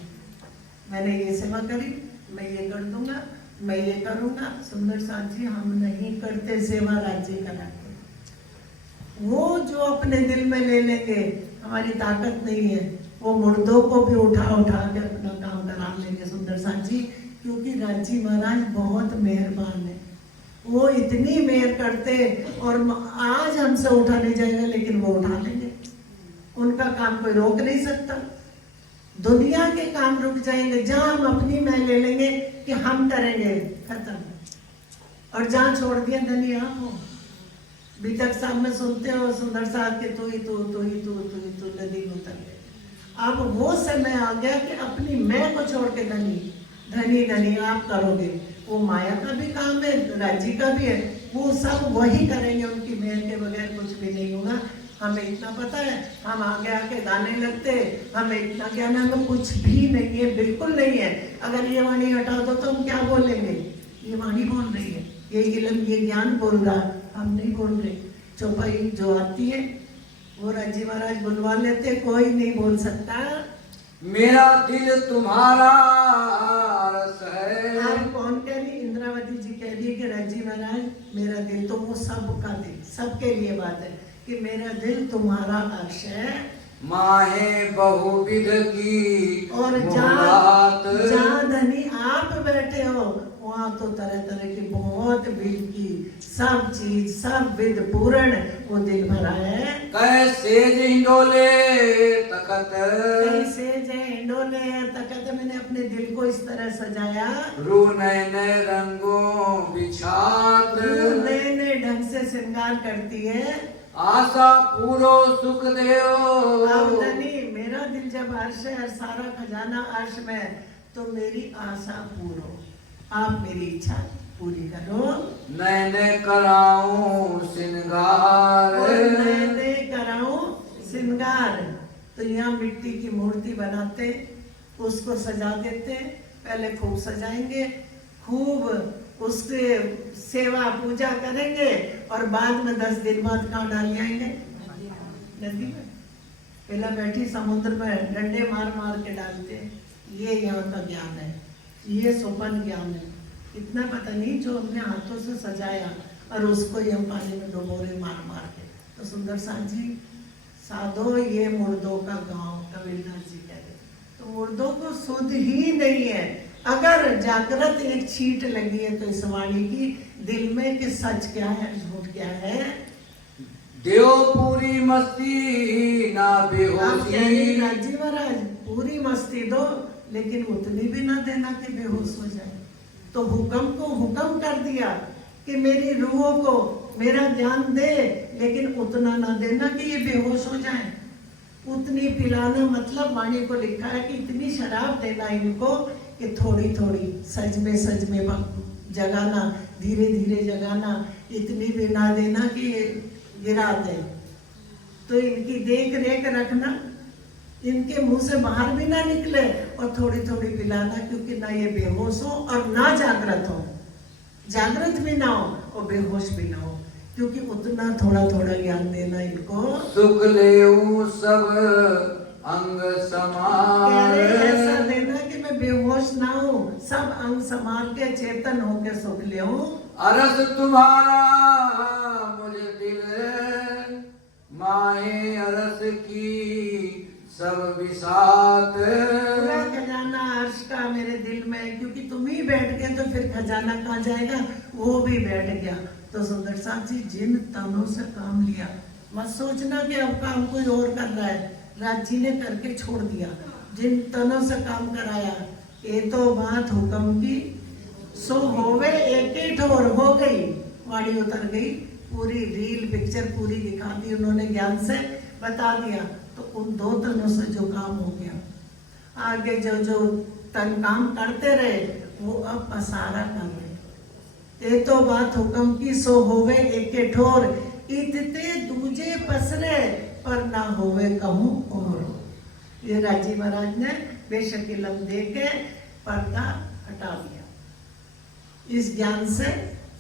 मैंने ये सेवा करी, मैं ये कर दूंगा, मैं ये करूंगा। सुंदर साथ जी, हम नहीं करते सेवा राज्य कराते, वो जो अपने दिल में ले लेंगे, हमारी ताकत नहीं है, वो मुर्दों को भी उठा उठा के अपना काम करा लेंगे। सुंदर साथ जी, क्योंकि राजी महाराज बहुत मेहरबान है, वो इतनी मेहर करते, और आज हमसे उठा नहीं जाएगा, लेकिन वो उठा लेंगे, उनका काम कोई रोक नहीं सकता। दुनिया के काम रुक जाएंगे, जहां हम अपनी मैं ले लेंगे कि हम करेंगे, खत्म। और जहां छोड़ दिया धनी आप हो। बीतक साहब में सुनते हो सुंदर साहब के तू ही तू नदी में उतर गए। अब वो समय आ गया कि अपनी मैं को छोड़ के धनी आप करोगे। वो माया का भी काम है, राज्य का भी है, वो सब वही करेंगे, उनकी मेहर के बगैर कुछ भी नहीं होगा। हमें इतना पता है, हम आगे आके गाने लगते, हमें इतना ज्ञान, हमें कुछ भी नहीं है, बिल्कुल नहीं है। अगर ये वाणी हटा दो तो हम क्या बोलेंगे? ये वाणी बोल रही है, ये इल्म, ये ज्ञान बोल रहा, हम नहीं बोल रहे। चौपाई जो आती है वो राज्य महाराज बुलवा लेते, कोई नहीं बोल सकता। मेरा दिल तुम्हारा रस है। आप कौन कह रही? इंद्रावती जी कह रही है कि राज्य महाराज मेरा दिल, तो वो सबका दिल, सबके लिए बात है कि मेरा दिल तुम्हारा अर्श है। माहे बहुविध की और जहाँ धनी आप बैठे हो, वहाँ तो तरह तरह की बहुत विध की सब चीज, सब विध पूर्ण वो दिल भरा है। कैसे हिंडोले तखत, कैसे जय हिंडोले तखत, मैंने अपने दिल को इस तरह सजाया, रू नए नए रंगों बिछात, नए नए ढंग से श्रृंगार करती है। आशा पूरो सुख देओ। आवधनी, मेरा दिल जब अर्श है, सारा खजाना अर्श में, तो मेरी आशा पूरो, आप मेरी इच्छा पूरी करो। नए नए कराऊं श्रृंगार, नए नए कराऊं श्रृंगार। तो यहाँ मिट्टी की मूर्ति बनाते, उसको सजा देते, पहले खूब सजाएंगे, खूब उससे सेवा पूजा करेंगे, और बाद में 10 दिन बाद कहाँ डाल जाएंगे? नदी में। पहला बैठी समुद्र में डंडे मार मार के डालते। ये यहाँ का ज्ञान है, ये सोपन ज्ञान है। इतना पता नहीं जो हमने हाथों से सजाया, और उसको ये हम पानी में डुबोरे मार मार के तो सुंदर साथ जी साधो ये मुर्दों का गांव, कबीरदास जी कह रहे। तो मुर्दों को शुद्ध ही नहीं है। अगर जागृत एक छींट लगी है तो इस वाणी की दिल में कि सच क्या है झूठ क्या है। देव पूरी मस्ती ना आप कह रहे बेहोशी। राजी महाराज पूरी मस्ती दो, लेकिन उतनी भी ना देना कि बेहोश हो जाए। तो हुक्म को हुक्म कर दिया कि मेरी रूहों को मेरा ज्ञान दे, लेकिन उतना ना देना कि ये बेहोश हो जाए। उतनी पिलाना मतलब वाणी को लिखा है कि इतनी शराब देना इनको कि थोड़ी थोड़ी सज में जगाना, धीरे धीरे जगाना, इतनी भी ना देना कि ये गिरा दे। तो इनकी देख रेख रखना, इनके मुंह से बाहर भी ना निकले, और थोड़ी थोड़ी पिलाना, क्योंकि ना ये बेहोश हो और ना जागृत हो, जागृत भी ना हो और बेहोश भी ना हो, क्योंकि उतना थोड़ा थोड़ा ज्ञान देना इनको। सुख लेऊं सब अंग समार। ऐसा देना कि मैं बेहोश ना हूँ, सब अंग संभाल के चेतन होके सुख ले। अरस तुम्हारा मुझ दिल माए अरस की सब विसात। पूरा खजाना अर्श का मेरे दिल में, क्योंकि तुम ही बैठ गए तो फिर खजाना कहाँ जाएगा, वो भी बैठ गया। तो सुंदर साथ जी जिन तनों से काम लिया, मत सोचना कि अब काम कोई और कर रहा है, राज जी ने करके छोड़ दिया। जिन तनों से काम कराया, ये तो बात हुक्म की सो होवे एक ही ठोर हो गई। वाणी उतर गई, पूरी रील पिक्चर पूरी दिखा दी उन्होंने, ज्ञान से बता दिया। तो उन दो तनों से जो काम हो गया, आगे जो जो तन काम करते रहे वो अब पसारा कर रहे। ये तो बात हुक्म की सो होवे एके ठोर, इतते दूजे पसरे पर ना होवे कहूँ और। ये राजी महाराज ने बेशक इलम दे के पर्दा हटा दिया। इस ज्ञान से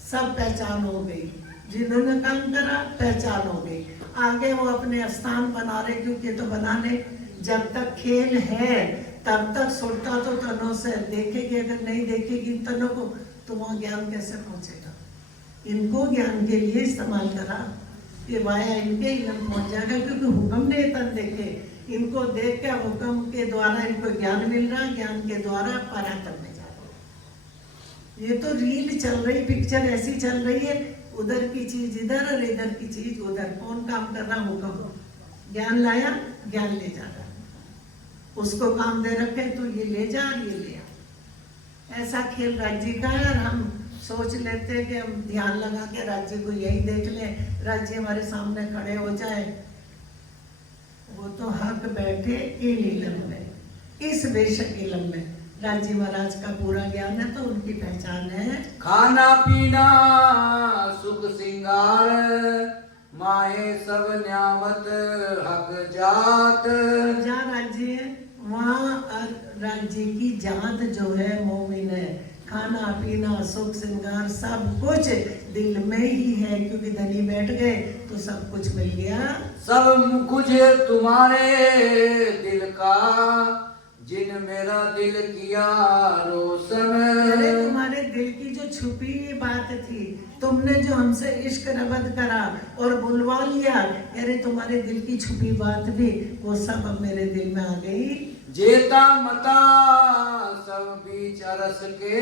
सब पहचान हो गई, जिन्होंने काम करा पहचान हो गई। आगे वो अपने स्थान बना रहे, क्योंकि तो बनाने जब तक खेल है तब तक सुनता तो तनों से, देखेगी अगर नहीं देखेगी इन तनों को तो वहाँ ज्ञान कैसे पहुंचेगा। इनको ज्ञान के लिए इस्तेमाल करा, ये वाया इनके इलम पहुंच जाएगा, क्योंकि हुक्म ने तन देखे, इनको देख के हुक्म के द्वारा इनको ज्ञान मिल रहा, ज्ञान के द्वारा परातम में जा रहा। ये तो रील चल रही, पिक्चर ऐसी चल रही है, उधर की चीज इधर और इधर की चीज उधर। कौन काम कर रहा, हुक्म। ज्ञान लाया, ज्ञान ले जा रहा, उसको काम दे रखे तो ये ले जा, ये ले आ। ऐसा खेल राज्य का है। और हम सोच लेते हैं कि हम ध्यान लगा के राज्य को यही देख लें, राज्य हमारे सामने खड़े हो जाए। वो तो हक बैठे इन इलम में, इस बेशक इलम में। राज्य महाराज का पूरा ज्ञान है तो उनकी पहचान है। खाना पीना सुख सिंगार माए सब न्यामत हक जात। जहाँ राज्य है वहाँ राज्य की जात जो है मोमिन है। खाना पीना सुख श्रृंगार सब कुछ दिल में ही है, क्योंकि धनी बैठ गए तो सब कुछ मिल गया। सब कुछ तुम्हारे दिल का जिन मेरा दिल किया रोशन। अरे तुम्हारे दिल की जो छुपी हुई बात थी, तुमने जो हमसे इश्क रबत करा और बुलवा लिया, अरे तुम्हारे दिल की छुपी बात भी वो सब अब मेरे दिल में आ गई। जेता मता सब बीच अरस के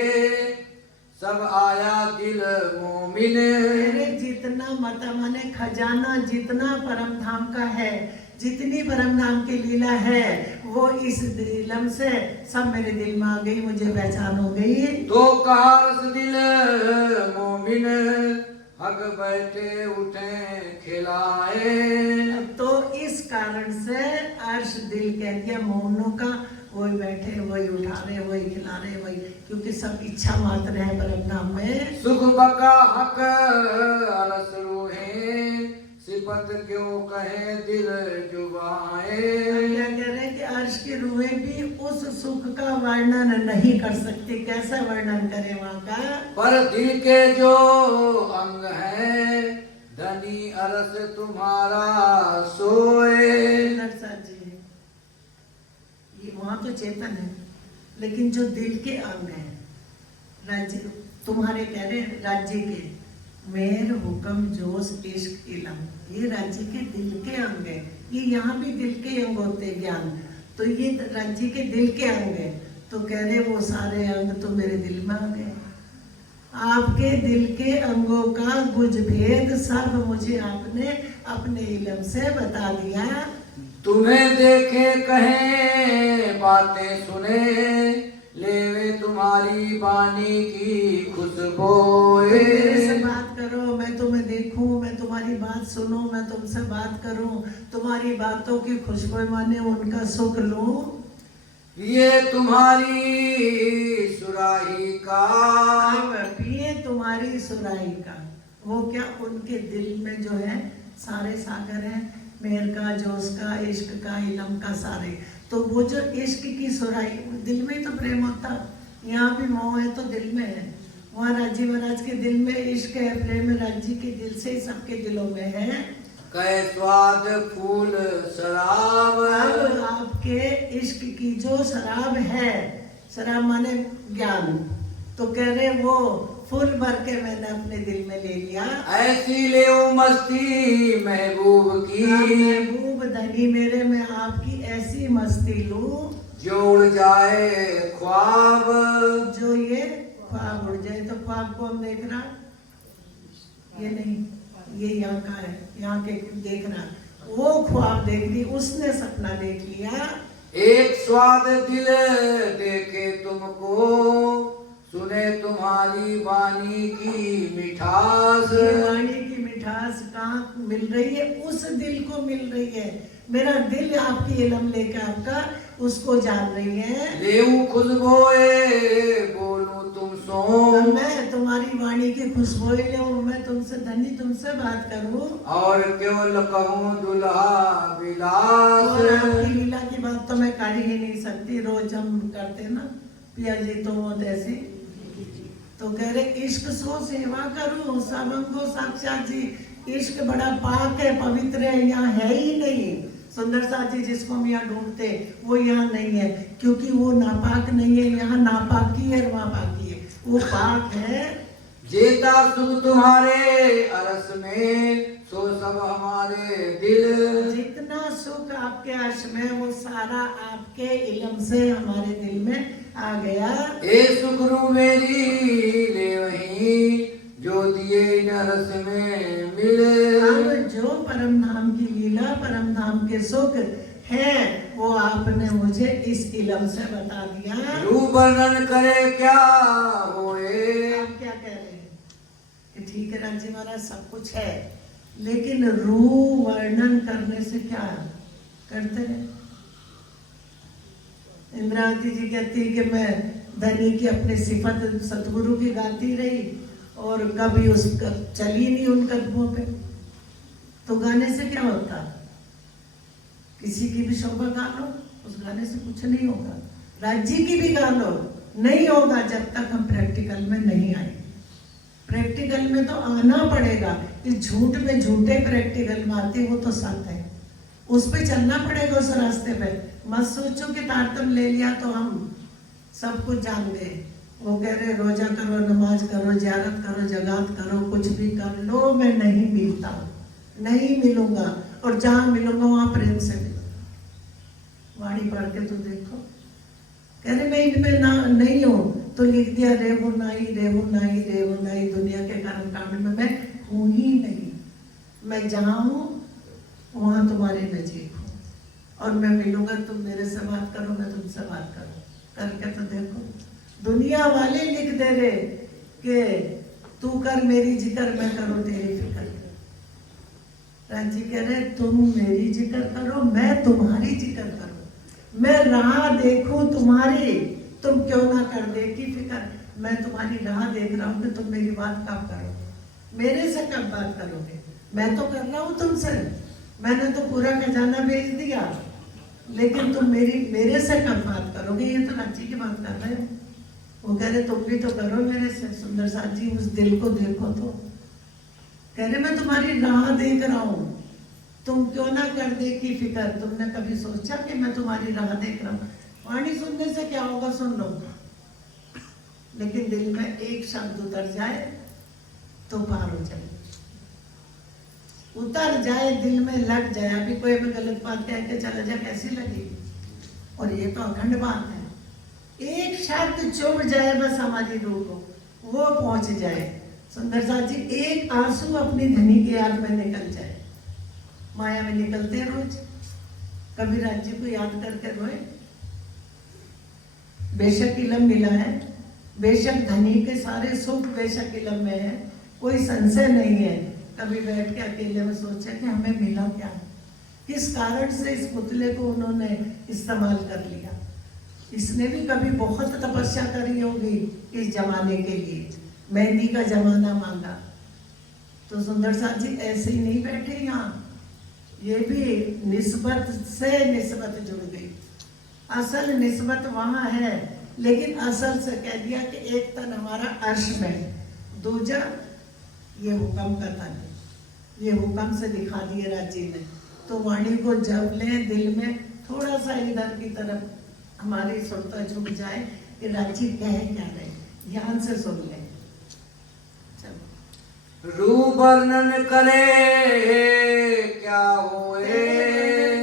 सब आया दिल मोमिन। अरे जितना मता माने खजाना जितना परम धाम का है, जितनी परम धाम की लीला है, वो इस इलम से सब मेरे दिल में आ गई, मुझे पहचान हो गई। तो कारस दिल मोमिन हक बैठे उठे खिलाए। तो इस कारण से अर्श दिल कह दिया मोहनों का, वही बैठे वही उठा रहे वही खिला रहे वही, क्योंकि सब इच्छा मात्र है परम धाम में। सुख बका हक अरस रूहे सिफत क्यों कहे दिल जुबाए। क्या कह रहे हैं कि अर्श की रूहें भी उस सुख का वर्णन नहीं कर सकती। कैसा वर्णन करे वहाँ का, पर दिल के जो अंग है धनी अरस तुम्हारा सोए। जी ये वहाँ तो चेतन है, लेकिन जो दिल के अंग है राज्य तुम्हारे कह रहे राज्य के, मेर हुक्म जोश इश्क इलम, ये राज्य के दिल के अंग है। ये यहाँ भी दिल के अंग होते हैं ज्ञान, तो ये राज्य के दिल के अंग है। तो कह रहे वो सारे अंग तो मेरे दिल में आ गए। आपके दिल के अंगों का गुज भेद सब मुझे आपने अपने इल्म से बता दिया। तुम्हें देखे कहे बातें सुने, लेवे तुम्हारी बानी की खुशबू। मेरे से बात करो, मैं तुम्हें देखूं, मैं तुम्हारी बात सुनूं, मैं तुमसे बात करूं, तुम्हारी बातों की खुशबू माने उनका सुख लूं। ये तुम्हारी सुराही का, अब पिए तुम्हारी सुराही का। वो क्या, उनके दिल में जो है सारे सागर हैं, मेहर का, जोश का, इश्क का, इलम का, सारे। तो वो जो इश्क की सुराही, दिल में ही तो प्रेम होता। यहाँ भी मोह है तो दिल में है, वहाँ राज्य महाराज के दिल में इश्क है, प्रेम राज्य के दिल से ही सबके दिलों में है। कै स्वाद फूल शराब। अब आपके इश्क की जो शराब है, शराब माने ज्ञान, तो कह रहे वो फूल भर के मैंने अपने दिल में ले लिया। ऐसी ले मस्ती महबूब की, महबूब धनी मेरे, मैं आपकी ऐसी मस्ती लूं जोड़ जाए ख्वाब। जो ये ख्वाब उड़ जाए। तो ख्वाब को हम देख रहा, ये नहीं, ये यहाँ का है, यहाँ के देख रहा, वो ख्वाब देख ली, उसने सपना देख लिया। एक स्वाद दिल देखे तुमको, सुने तुम्हारी वाणी की मिठास। ये वाणी की मिठास कहाँ मिल रही है? उस दिल को मिल रही है। मेरा दिल आपकी इलम लेके आपका उसको जान रही है। लेऊ खुशबोए बोलूं तुम सो, मैं तुम्हारी वाणी की खुशबू ले, मैं तुमसे धनी, तुमसे बात करूं और केवल कहूँ दुल्हा विलास। और आपकी लीला की बात तो मैं कर ही नहीं सकती। रोज हम करते ना पिया जी तो वो ऐसे, तो कह रहे इश्क सो सेवा करूं सबको साक्षात जी। इश्क बड़ा पाक है, पवित्र है, यहाँ है ही नहीं। सुंदर साथ जी जिसको हम यहाँ ढूंढते वो यहाँ नहीं है, क्योंकि वो नापाक नहीं है। यहाँ नापाकी है, वहाँ पाकी है, वो पाक है। जेता सुख तुम्हारे अरस में, सो सब हमारे दिल। जितना सुख आपके अर्श में, वो सारा आपके इल्म से हमारे दिल में आ गया। ए सुखरू मेरी ले वही, जो दिए न रस में मिले। अब जो परम धाम की लीला, परम धाम के सुख है, वो आपने मुझे इस इल्म से बता दिया। रूप वर्णन करे क्या होए। आप क्या कह रहे हैं कि ठीक है राज्य महाराज सब कुछ है, लेकिन रूप वर्णन करने से क्या करते हैं? इंद्रावती जी कहती है कि मैं धनी की अपनी सिफत सतगुरु की गाती रही और कभी उसका चली नहीं उन कदमों पे। तो गाने से क्या होता? किसी की भी शोभा गा लो, उस गाने से कुछ नहीं होगा। राज्य की भी गा लो, नहीं होगा जब तक हम प्रैक्टिकल में नहीं आए। प्रैक्टिकल में तो आना पड़ेगा। इस झूठ में झूठे प्रैक्टिकल में आते, वो तो सत्य है, उस पे चलना पड़ेगा उस रास्ते पे। मत सोचो कि तारतम ले लिया तो हम सब कुछ जान गए। वो कह रहे रोजा करो, नमाज करो, जियारत करो, जगात करो, कुछ भी कर लो, मैं नहीं मिलता हूँ, नहीं मिलूंगा, और जहाँ मिलूंगा वहां प्रेम से मिलूंगा। वाणी पढ़ के तो देखो, कह रहे मैं इनमें ना नहीं हूँ, तो लिख दिया रेहू नाई, रेहू नाई, रेहू नाई। दुनिया के कर्म कांड में मैं हूँ ही नहीं। मैं जहाँ हूँ वहाँ तुम्हारे नजीक हूँ, और मैं मिलूंगा, तुम मेरे से बात करो, मैं तुमसे बात करूँ। करके तो देखो, दुनिया वाले लिख दे रहे कि तू कर मेरी जिक्र, मैं करूँ तेरी फिक्र। राजी कह रहे तुम मेरी जिक्र करो, मैं तुम्हारी जिक्र करूँ। मैं राह देखूं तुम्हारी, तुम क्यों ना कर दे की फिक्र। मैं तुम्हारी राह देख रहा हूँ कि तुम मेरी बात कब करोगे, मेरे से कब बात करोगे। मैं तो कर रहा हूँ तुमसे, मैंने तो पूरा खजाना भेज दिया, लेकिन तुम मेरे से कब बात करोगे। ये तो रांची की बात कर रहे हो। वो कह रहे तुम भी तो करो मेरे से। सुंदर साथ जी उस दिल को देखो तो कह रहे मैं तुम्हारी राह देख रहा हूँ, तुम क्यों ना कर दे की फिक्र। तुमने कभी सोचा कि मैं तुम्हारी राह देख रहा हूँ। वाणी सुनने से क्या होगा, सुन लो, लेकिन दिल में एक शब्द उतर जाए तो पार हो जाए, उतर जाए, दिल में लग जाए। अभी कोई भी गलत बात कह के चला जाए, कैसी लगेगी? और ये तो अखंड बात है। एक शब्द चुभ जाए बस हमारी रूह को, वो पहुंच जाए। सुंदर साथ जी, एक आंसू अपनी धनी की याद में निकल जाए। माया में निकलते हैं रोज, कभी राज्य को याद करके रोए। बेशक इलम मिला है, बेशक धनी के सारे सुख बेशक इलम में है, कोई संशय नहीं है। कभी बैठ के अकेले में सोचे कि हमें मिला क्या, किस कारण से इस पुतले को उन्होंने इस्तेमाल कर लिया। इसने भी कभी बहुत तपस्या करी होगी इस जमाने के लिए, मेहंदी का जमाना मांगा। तो सुंदर साथ जी ऐसे ही नहीं बैठे यहाँ, ये भी निस्बत से निस्बत जुड़ गई। असल निस्बत वहाँ है, लेकिन असल से कह दिया कि एक तन हमारा अर्श में, दूजा ये हुक्म का तन है। ये हुक्म से दिखा दिए राज्य ने। तो वाणी को जब लें दिल में, थोड़ा सा इधर की तरफ हमारी सुनता झुक जाए कि राज्य कह क्या रहे, ध्यान से सुन लें। रूप वर्णन करे क्या होए,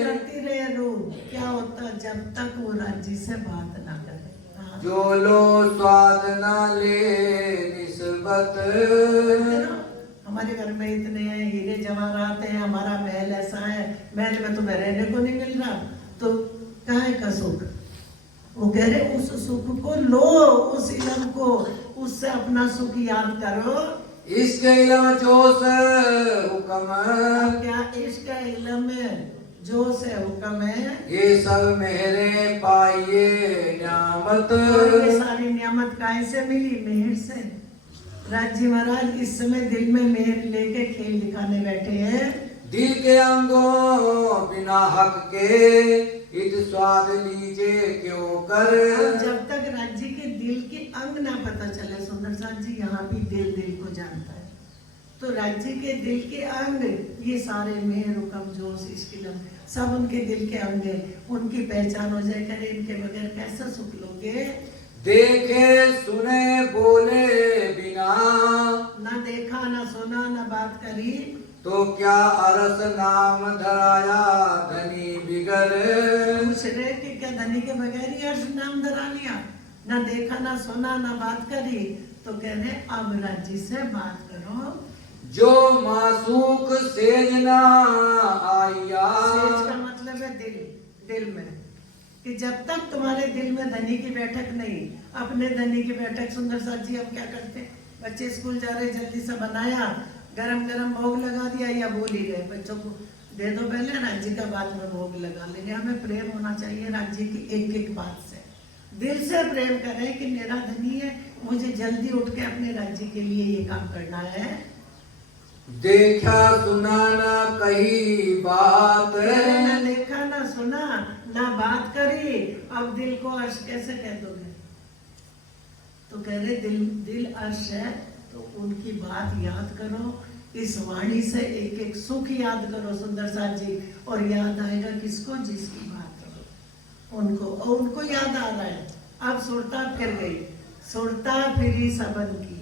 करती रहे रूप, क्या होता जब तक वो राज्य से बात ना करे। हाँ। जो लो स्वाद ना ले निस्बत। हमारे घर में इतने हैं, हीरे जवाहरात हैं, हमारा महल ऐसा है, महल में तुम्हें रहने को नहीं मिल रहा, तो काहे का सुख? वो कह रहे उस सुख को लो, उस इलम को, उससे अपना सुख याद करो। इसके इलम जोश हुक्म, क्या इश्क इलम में जो से हुक्म है, ये सब मेरे पाइए न्यामत। और ये सारी नियामत काहे से मिली? मेहर से। राज्य महाराज इस समय दिल में मेहर लेके खेल दिखाने बैठे हैं। दिल के अंगों बिना हक के इत स्वाद लीजे क्यों कर। जब तक राज्य के दिल के अंग ना पता चले, सुंदर साथ जी यहाँ भी दिल दिल को जानता है, तो राज्य के दिल के अंग, ये सारे मेहर हुक्म जोश इश्किलम सब उनके दिल के अंग है। उनकी पहचान हो जाए, करे इनके बगैर कैसा सुख लोगे? देखे सुने बोले बिना, ना देखा ना सुना ना बात करी, तो क्या अरस नाम धराया धनी बिगर। पूछ रहे कि क्या धनी के बगैर ही अर्श नाम धरा लिया? ना देखा ना सुना ना बात करी, तो कह रहे अब राज्य से बात करो। जो मासूक सेज ना आया, सेज का मतलब है दिल, दिल में, कि जब तक तुम्हारे दिल में धनी की बैठक नहीं, अपने धनी की बैठक। सुंदर साथ जी अब क्या करते, बच्चे स्कूल जा रहे, जल्दी से बनाया, गरम गरम भोग लगा दिया, या बोल ही रहे बच्चों को दे दो पहले, राज्य का बाद में भोग लगा लेंगे। हमें प्रेम होना चाहिए राज्य की एक एक बात से, दिल से प्रेम करें कि मेरा धनी है, मुझे जल्दी उठ के अपने राज्य के लिए ये काम करना है। देखा सुना ना कही बात, ना देखा ना सुना ना बात करी, अब दिल को अर्श कैसे कह दोगे? तो कह रहे दिल दिल अर्श है, तो उनकी बात याद करो, इस वाणी से एक एक सुख याद करो सुंदर साथ जी। और याद आएगा किसको? जिसकी बात करो उनको, और उनको याद आ रहा है। अब सुरता फिर गई, सुरता फिरी सबन की,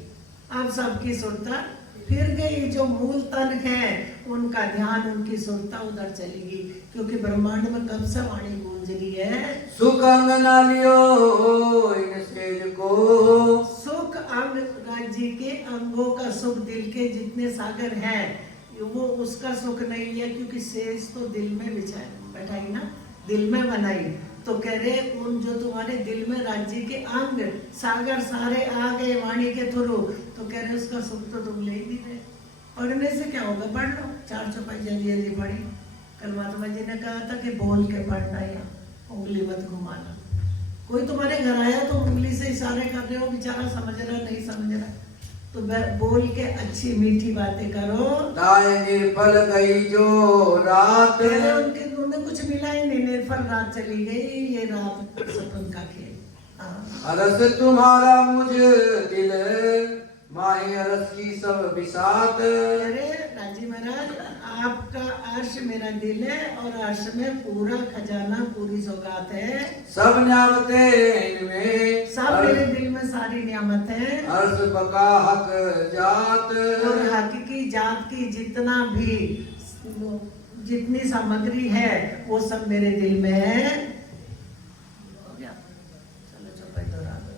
अब सबकी सुरता फिर गई। जो मूल तन है उनका ध्यान, उनकी सुरता उधर चलेगी, क्योंकि ब्रह्मांड में कब से वाणी गूंज रही है। सुख अंग ना लियो इन सेज को, सुख अंग राज्य के अंगों का सुख, दिल के जितने सागर हैं वो उसका सुख नहीं लिया, क्योंकि शेष तो दिल में बैठाई ना, दिल में बनाई। तो कह रहे उन जो तुम्हारे दिल में राज्य के अंग सागर सारे आ गए वाणी के थ्रू, तो कह रहे उसका सुख तो तुम ले ही नहीं रहे। पढ़ने से क्या होगा? पढ़ लो, 4 चौपाई जल्दी जल्दी पढ़ी। कल महात्मा जी ने कहा था कि बोल के पढ़ना, या उंगली मत घुमाना। कोई तुम्हारे घर आया तो उंगली से इशारे कर रहे हो, बेचारा समझ रहा नहीं समझ रहा, तो बोल के अच्छी मीठी बातें करो। दाए निर्फल गई जो रात, उनके उन्हें कुछ मिला ही नहीं, निर्फल रात चली गई, ये रात सपन का खेल। अरस तुम्हारा मुझ दिल, माही अरस की सब बिसात। अरे राज्य में महाराज आपका अर्श मेरा दिल है और अर्श में पूरा खजाना पूरी सौगात है। सब न्यामतें इनमें सब मेरे दिल में सारी नियामत है। अर्श बका हक जात और हक की जात की जितना भी जितनी सामग्री है वो सब मेरे दिल में है। हो गया? चलो चौपाई दोहरा दो।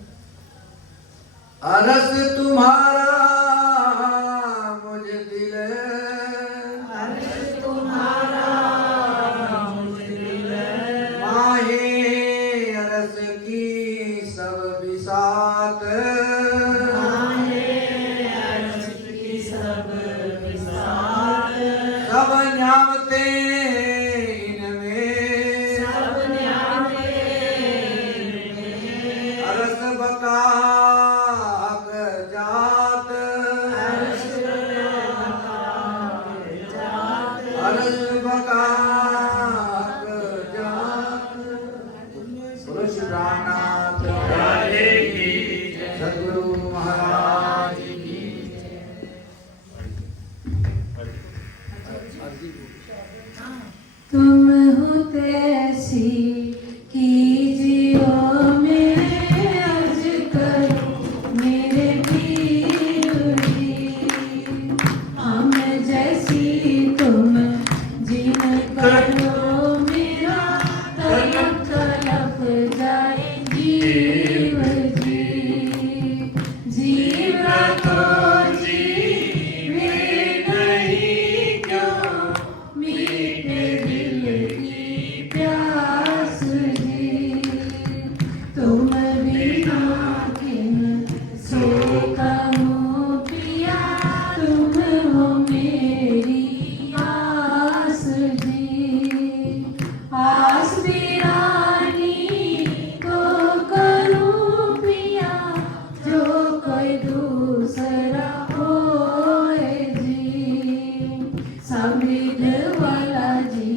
अरस तुम्हारा मुझ दिल अर्श तुम्हारा मुझ दिल माहे अरस की सब बिसात माहे अर्श की सब बिसात सब न्यामतें इनमें सब न्यामतें इनमें अरस बका हक जात अर्श बका जात अरस बका हक जात। बोलो श्री रामनाथ राधे की जय। सद्गुरु महाराज की तुम हो तैसी कीजियो मैं अर्ज करूं मेरे वीर जी। हम जैसी तुम जिन करो मेरा तड़प तड़प जाए जीव जी। जीव तो जीवे नहीं क्यों मीठे दिल की प्यास जी। तुम बिना किन सो कहूँ पिया तुम हो मेरी आस जी। आस बिरानी तो करूँ पिया जो कोई दूसरा होए जी। समृद्ध वाला जी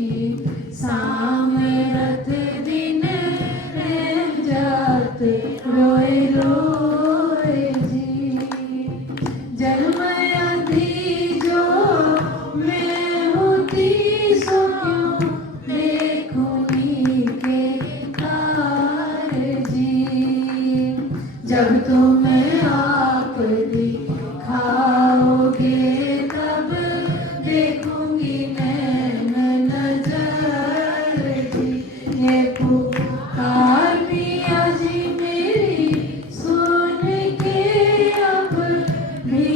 सामरत दिन रह जात रोए रोए जी। जन्म आदि जो मैं होती सो क्यों देखूंगी के कार जी। जब तुम आप दिखाओगे तब देखूंगी नैन नजर जी। ये पुकार पिया जी मेरी सुन के अब भी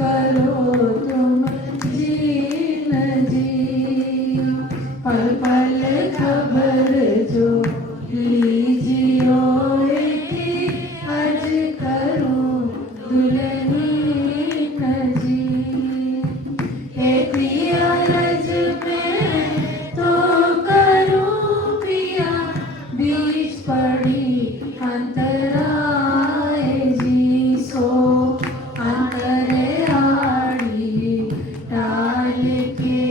करो तुम जीन जी। पल पल खबर जो लीजियो की अर्ज करूं दुल्हनीन जी। एक अर्ज में तो करूं पिया बीच पड़ी अंतराय जी। सो अंतर आड़ी डाल के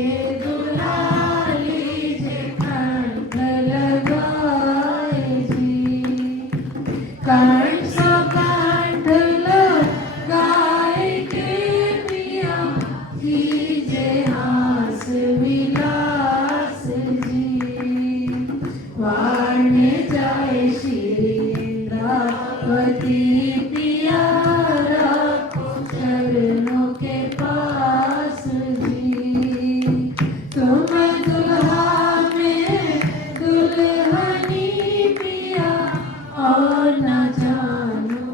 दुलारी जे कंठ लगाए जी। कंठ सो कंठ लगाए के पिया कीजे हास विलास जी। वाण जाए श्री रावती पिया राखो चरणों के पास जी। तुम दुल्हा में दुल्हनी पिया और न जानो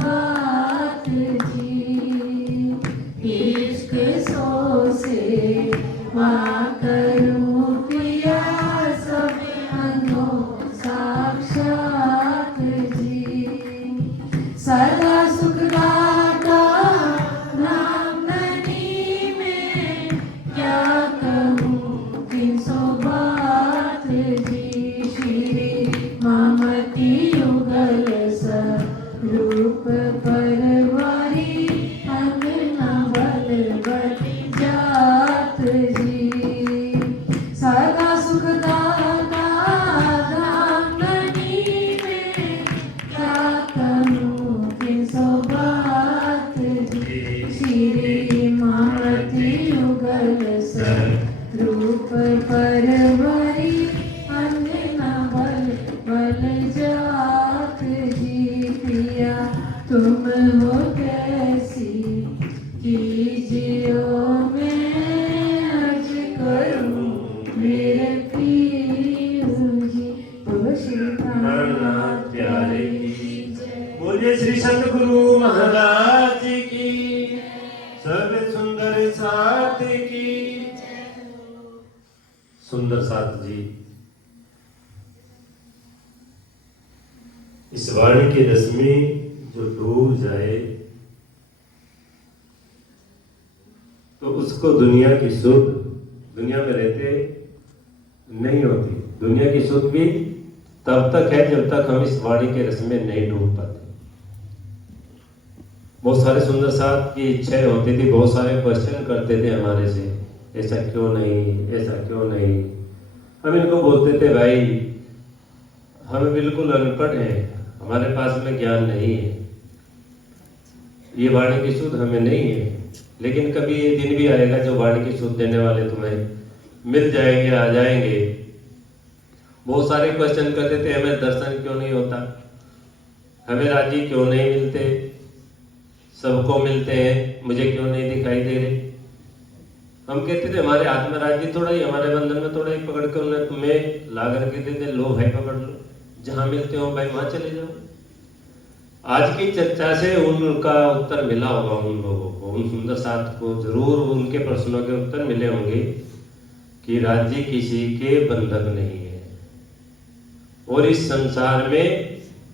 बात जी। इश्क सो से माँ करूं पिया सब अंगों साक्षात जी। सदा सुखदाता नाम धनी में क्या कहूँ 300 बात जी। श्री मामती युगल स्वरूप परवारी अंगना बल बल जात जी। कलस रूप परवरी अन्य बल बल जात जी पिया तुम हो कैसी कीजियो मैं अर्ज करूं मेरे प्रिय जी बोलो श्री प्राणनाथ प्यारे की जय। बोलिए श्री सतगुरु महाराज की, सर्व सुंदर साथ की। सुंदर साथ जी इस वाणी की रस में जो डूब जाए तो उसको दुनिया की सुख दुनिया में रहते नहीं होती। दुनिया की सुख भी तब तक है जब तक हम इस वाणी के रस में नहीं डूब पाते। बहुत सारे सुंदर साथ की इच्छाएं होती थी, बहुत सारे क्वेश्चन करते थे हमारे से, ऐसा क्यों नहीं, ऐसा क्यों नहीं। हम इनको बोलते थे भाई हम बिल्कुल अनपढ़ हैं, हमारे पास में ज्ञान नहीं है, ये वाणी की सुध हमें नहीं है। लेकिन कभी ये दिन भी आएगा जो वाणी की सुध देने वाले तुम्हें मिल जाएंगे, आ जाएंगे। बहुत सारे क्वेश्चन करते थे, हमें दर्शन क्यों नहीं होता, हमें राज्य क्यों नहीं मिलते, सबको मिलते हैं, मुझे क्यों नहीं दिखाई दे रहे। हम कहते थे हमारे हाथ में राज्य थोड़ा ही, हमारे बंधन में थोड़ा ही, पकड़ के उन्हें तुम्हें ला करके देते, लो भाई पकड़ लो, जहां मिलते हो भाई वहां चले जाओ। आज की चर्चा से उनका उत्तर मिला होगा, उन लोगों को, उन सुंदर साथ को जरूर उनके प्रश्नों के उत्तर मिले होंगे कि राज्य किसी के बंधक नहीं है और इस संसार में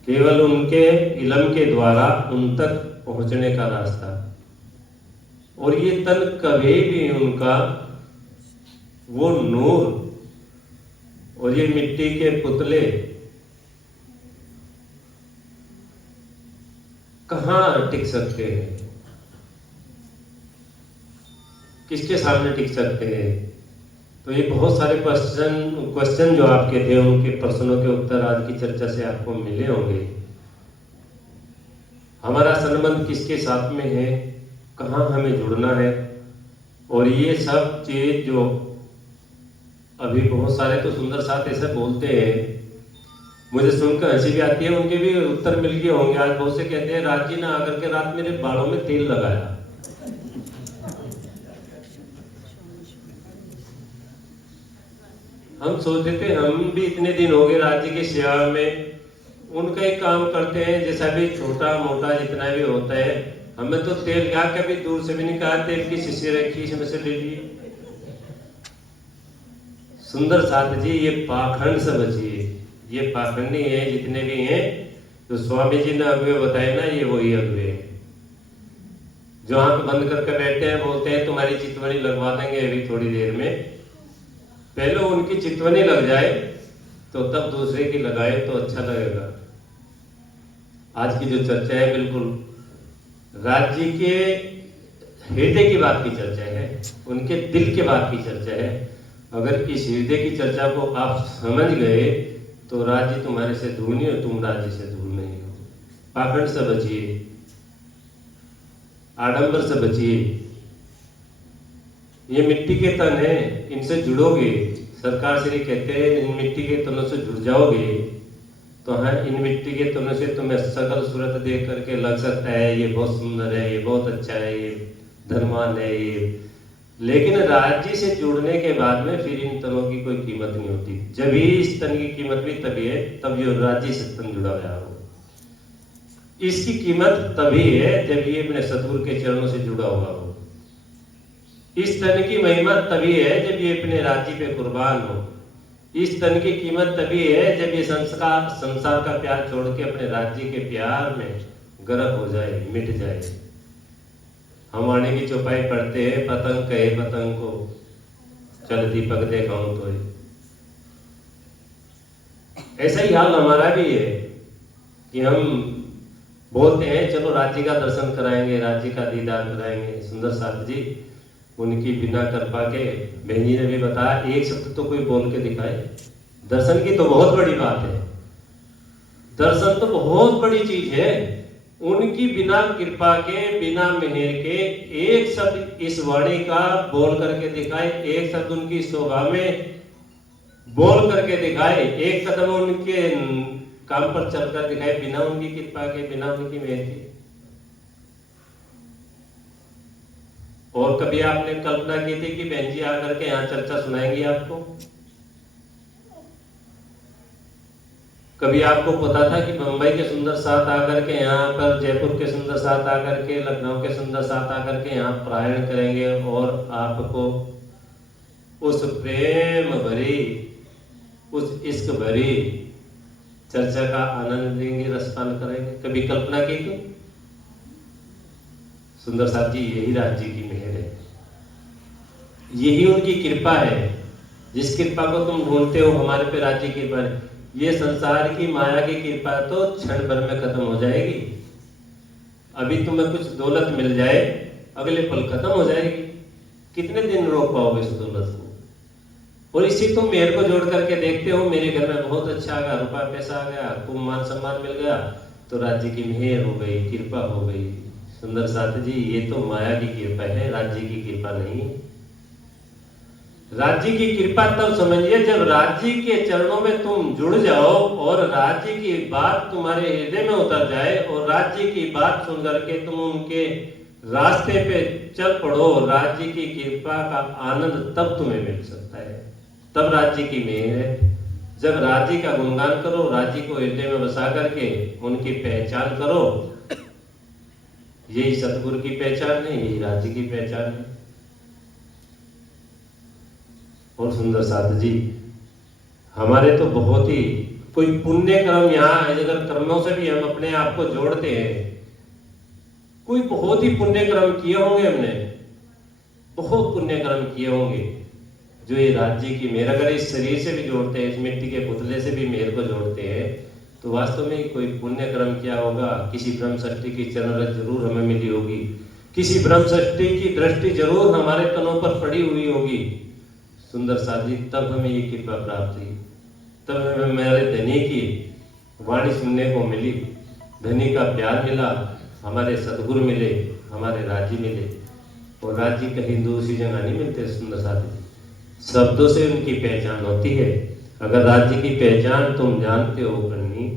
केवल उनके इल्म के द्वारा उन तक पहुंचने का रास्ता, और ये तन कभी भी उनका वो नूर और ये मिट्टी के पुतले कहां टिक सकते हैं, किसके सामने टिक सकते हैं। तो ये बहुत सारे क्वेश्चन जो आपके थे, उनके प्रश्नों के उत्तर आज की चर्चा से आपको मिले होंगे। हमारा संबंध किसके साथ में है, कहाँ हमें जुड़ना है, और ये सब चीज जो अभी बहुत सारे तो सुंदर साथ ऐसे बोलते हैं, मुझे सुनकर हंसी भी आती है, उनके भी उत्तर मिल गए होंगे। आज बहुत से कहते हैं रात जी ने आकर के रात मेरे बालों में तेल लगाया। हम सोचते थे हम भी इतने दिन हो गए राज्य की सेवा में, उनका ही काम करते हैं, जैसा भी छोटा मोटा जितना भी होता है, हमें तो तेल क्या कभी दूर से भी नहीं कहा, तेल की शीशी रखी इसमें से ले ली। सुंदर साथ जी ये पाखंड से बचिए, ये पाखंडी है जितने भी हैं, तो स्वामी जी ने अगुए बताए ना, ये वही अगुए हैं जो आंख बंद करके बैठे हैं, बोलते हैं तुम्हारी चितवनी लगवा देंगे अभी थोड़ी देर में। पहले उनकी चितवनी लग जाए तो तब दूसरे की लगाए तो अच्छा लगेगा। आज की जो चर्चा है बिल्कुल राज्य के हृदय की बात की चर्चा है, उनके दिल के बात की चर्चा है। अगर इस हृदय की चर्चा को आप समझ गए तो राज्य तुम्हारे से दूर नहीं हो, तुम राज्य से दूर नहीं हो। पाखंड से बचिए, आडंबर से बचिए। ये मिट्टी के तन है, इनसे जुड़ोगे। सरकार श्री कहते हैं इन मिट्टी के तनों से जुड़ जाओगे तो हाँ, इन मिट्टी के तनों से तुम्हें सकल सूरत देख करके लग सकता है ये बहुत सुंदर है, ये बहुत अच्छा है, ये धर्मान है ये। लेकिन राज्य से जुड़ने के बाद में फिर इन तनों की कोई कीमत नहीं होती। जब ही इस तन की कीमत भी तभी है तब जो राज्य से तन जुड़ा हुआ हो। इसकी कीमत तभी है जब ये अपने सतगुरु के चरणों से जुड़ा हुआ हो। इस तन की महिमा तभी है जब ये अपने राज्य पे कुर्बान हो। इस तन की कीमत तभी है जब ये संसार का प्यार छोड़ के अपने राज्य के प्यार में गर्क हो जाए, मिट जाए। हम वाणी की चौपाई पढ़ते हैं, पतंग कहे पतंग को चल दीपक देखाऊं तो। ऐसा ही हाल हमारा भी है कि हम बोलते हैं चलो राज्य का दर्शन कराएंगे, राज्य का दीदार कराएंगे। सुंदर साथ जी उनकी बिना कृपा के, बहन जी ने भी बताया, एक शब्द तो कोई बोल के दिखाए। दर्शन की तो बहुत बड़ी बात है, दर्शन तो बहुत बड़ी चीज है। उनकी बिना कृपा के, बिना मेहर के एक शब्द इस वाणी का बोल करके दिखाए, एक शब्द उनकी शोभा में बोल करके दिखाए, एक कदम उनके काम पर चलकर दिखाए, बिना उनकी कृपा के, बिना उनकी मेहर के। और कभी आपने कल्पना की थी कि बहन जी आकर के यहाँ चर्चा सुनाएंगी आपको? कभी आपको पता था कि मुंबई के सुंदर साथ आकर के यहाँ पर, जयपुर के सुंदर साथ आकर के, लखनऊ के सुंदर साथ आकर के यहाँ पारायण करेंगे और आपको उस प्रेम भरी, उस इश्क भरी चर्चा का आनंद देंगे, रसपान करेंगे? कभी कल्पना की थी? सुंदर साथ जी, यही राज्य की मेहर है, यही उनकी कृपा है। जिस कृपा को तुम ढूंढते हो हमारे पे राज्य की कृपा है। ये संसार की माया की कृपा तो क्षण भर में खत्म हो जाएगी। अभी तुम्हें कुछ दौलत मिल जाए, अगले पल खत्म हो जाएगी। कितने दिन रोक पाओगे इस दौलत को? और इसी तुम मेहर को जोड़ करके देखते हो, मेरे घर में बहुत अच्छा आ गया, रुपया पैसा आ गया, खूब मान सम्मान मिल गया, तो राज्य की मेहर हो गई, कृपा हो गई। सुंदर साथ जी, ये तो माया की कृपा है, राज्य की कृपा नहीं। राज्य की कृपा तब समझिए जब राज्य के चरणों में तुम जुड़ जाओ और राज्य की बात तुम्हारे हृदय में उतर जाए और राज्य की बात सुन करके तुम उनके रास्ते पे चल पड़ो। राज्य की कृपा का आनंद तब तुम्हें मिल सकता है, तब राज्य की मेहर है। जब राज्य का गुणगान करो, राज्य को हृदय में बसा करके उनकी पहचान करो, यही सतगुरु की पहचान है, यही राज्य की पहचान है। और सुंदर साथ जी, हमारे तो बहुत ही कोई पुण्य कर्म यहाँ, अगर कर्मों से भी हम अपने आप को जोड़ते हैं, कोई बहुत ही पुण्य कर्म किए होंगे, हमने बहुत पुण्य कर्म किए होंगे जो ये राज्य की मेहर, अगर इस शरीर से भी जोड़ते हैं, इस मिट्टी के पुतले से भी मेहर को जोड़ते हैं, तो वास्तव में कोई पुण्य कर्म किया होगा। किसी ब्रह्म सृष्टि की चरण रज जरूर हमें मिली होगी, किसी ब्रह्म सृष्टि की दृष्टि जरूर हमारे तनों पर पड़ी हुई होगी। सुंदर साथ जी, तब हमें ये कृपा प्राप्त हुई, तब हमें मेरे धनी की वाणी सुनने को मिली, धनी का प्यार मिला, हमारे सदगुरु मिले, हमारे राज्य मिले। और राज्य कहीं दूसरी जगह नहीं मिलते। सुंदर साथ जी, शब्दों से उनकी पहचान होती है। अगर राज्य की पहचान तुम जानते हो करनी,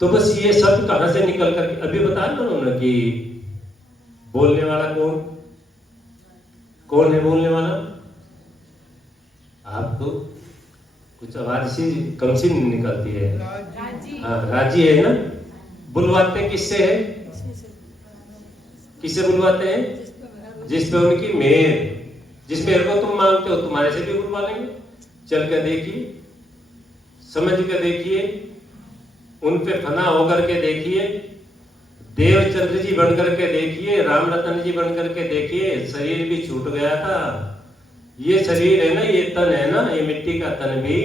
तो बस ये शब्द कहां से निकल कर, अभी बता ना उन्होंने कि बोलने वाला कौन है बोलने वाला? आपको कुछ आवाज सी कम सी निकलती है। हाँ, राजी है ना। बुलवाते किससे है? किससे बुलवाते हैं? जिस पे उनकी मेहर, जिस मेहर को तुम मांगते हो, तुम्हारे से भी बुलवा लेंगे। चल कर देखिए, समझ कर देखिए, उन पे फना होकर के देखिए, देवचंद्र जी बन करके देखिए, राम रतन जी बन करके देखिए। शरीर भी छूट गया था, ये शरीर है ना, ये तन है ना, ये मिट्टी का तन भी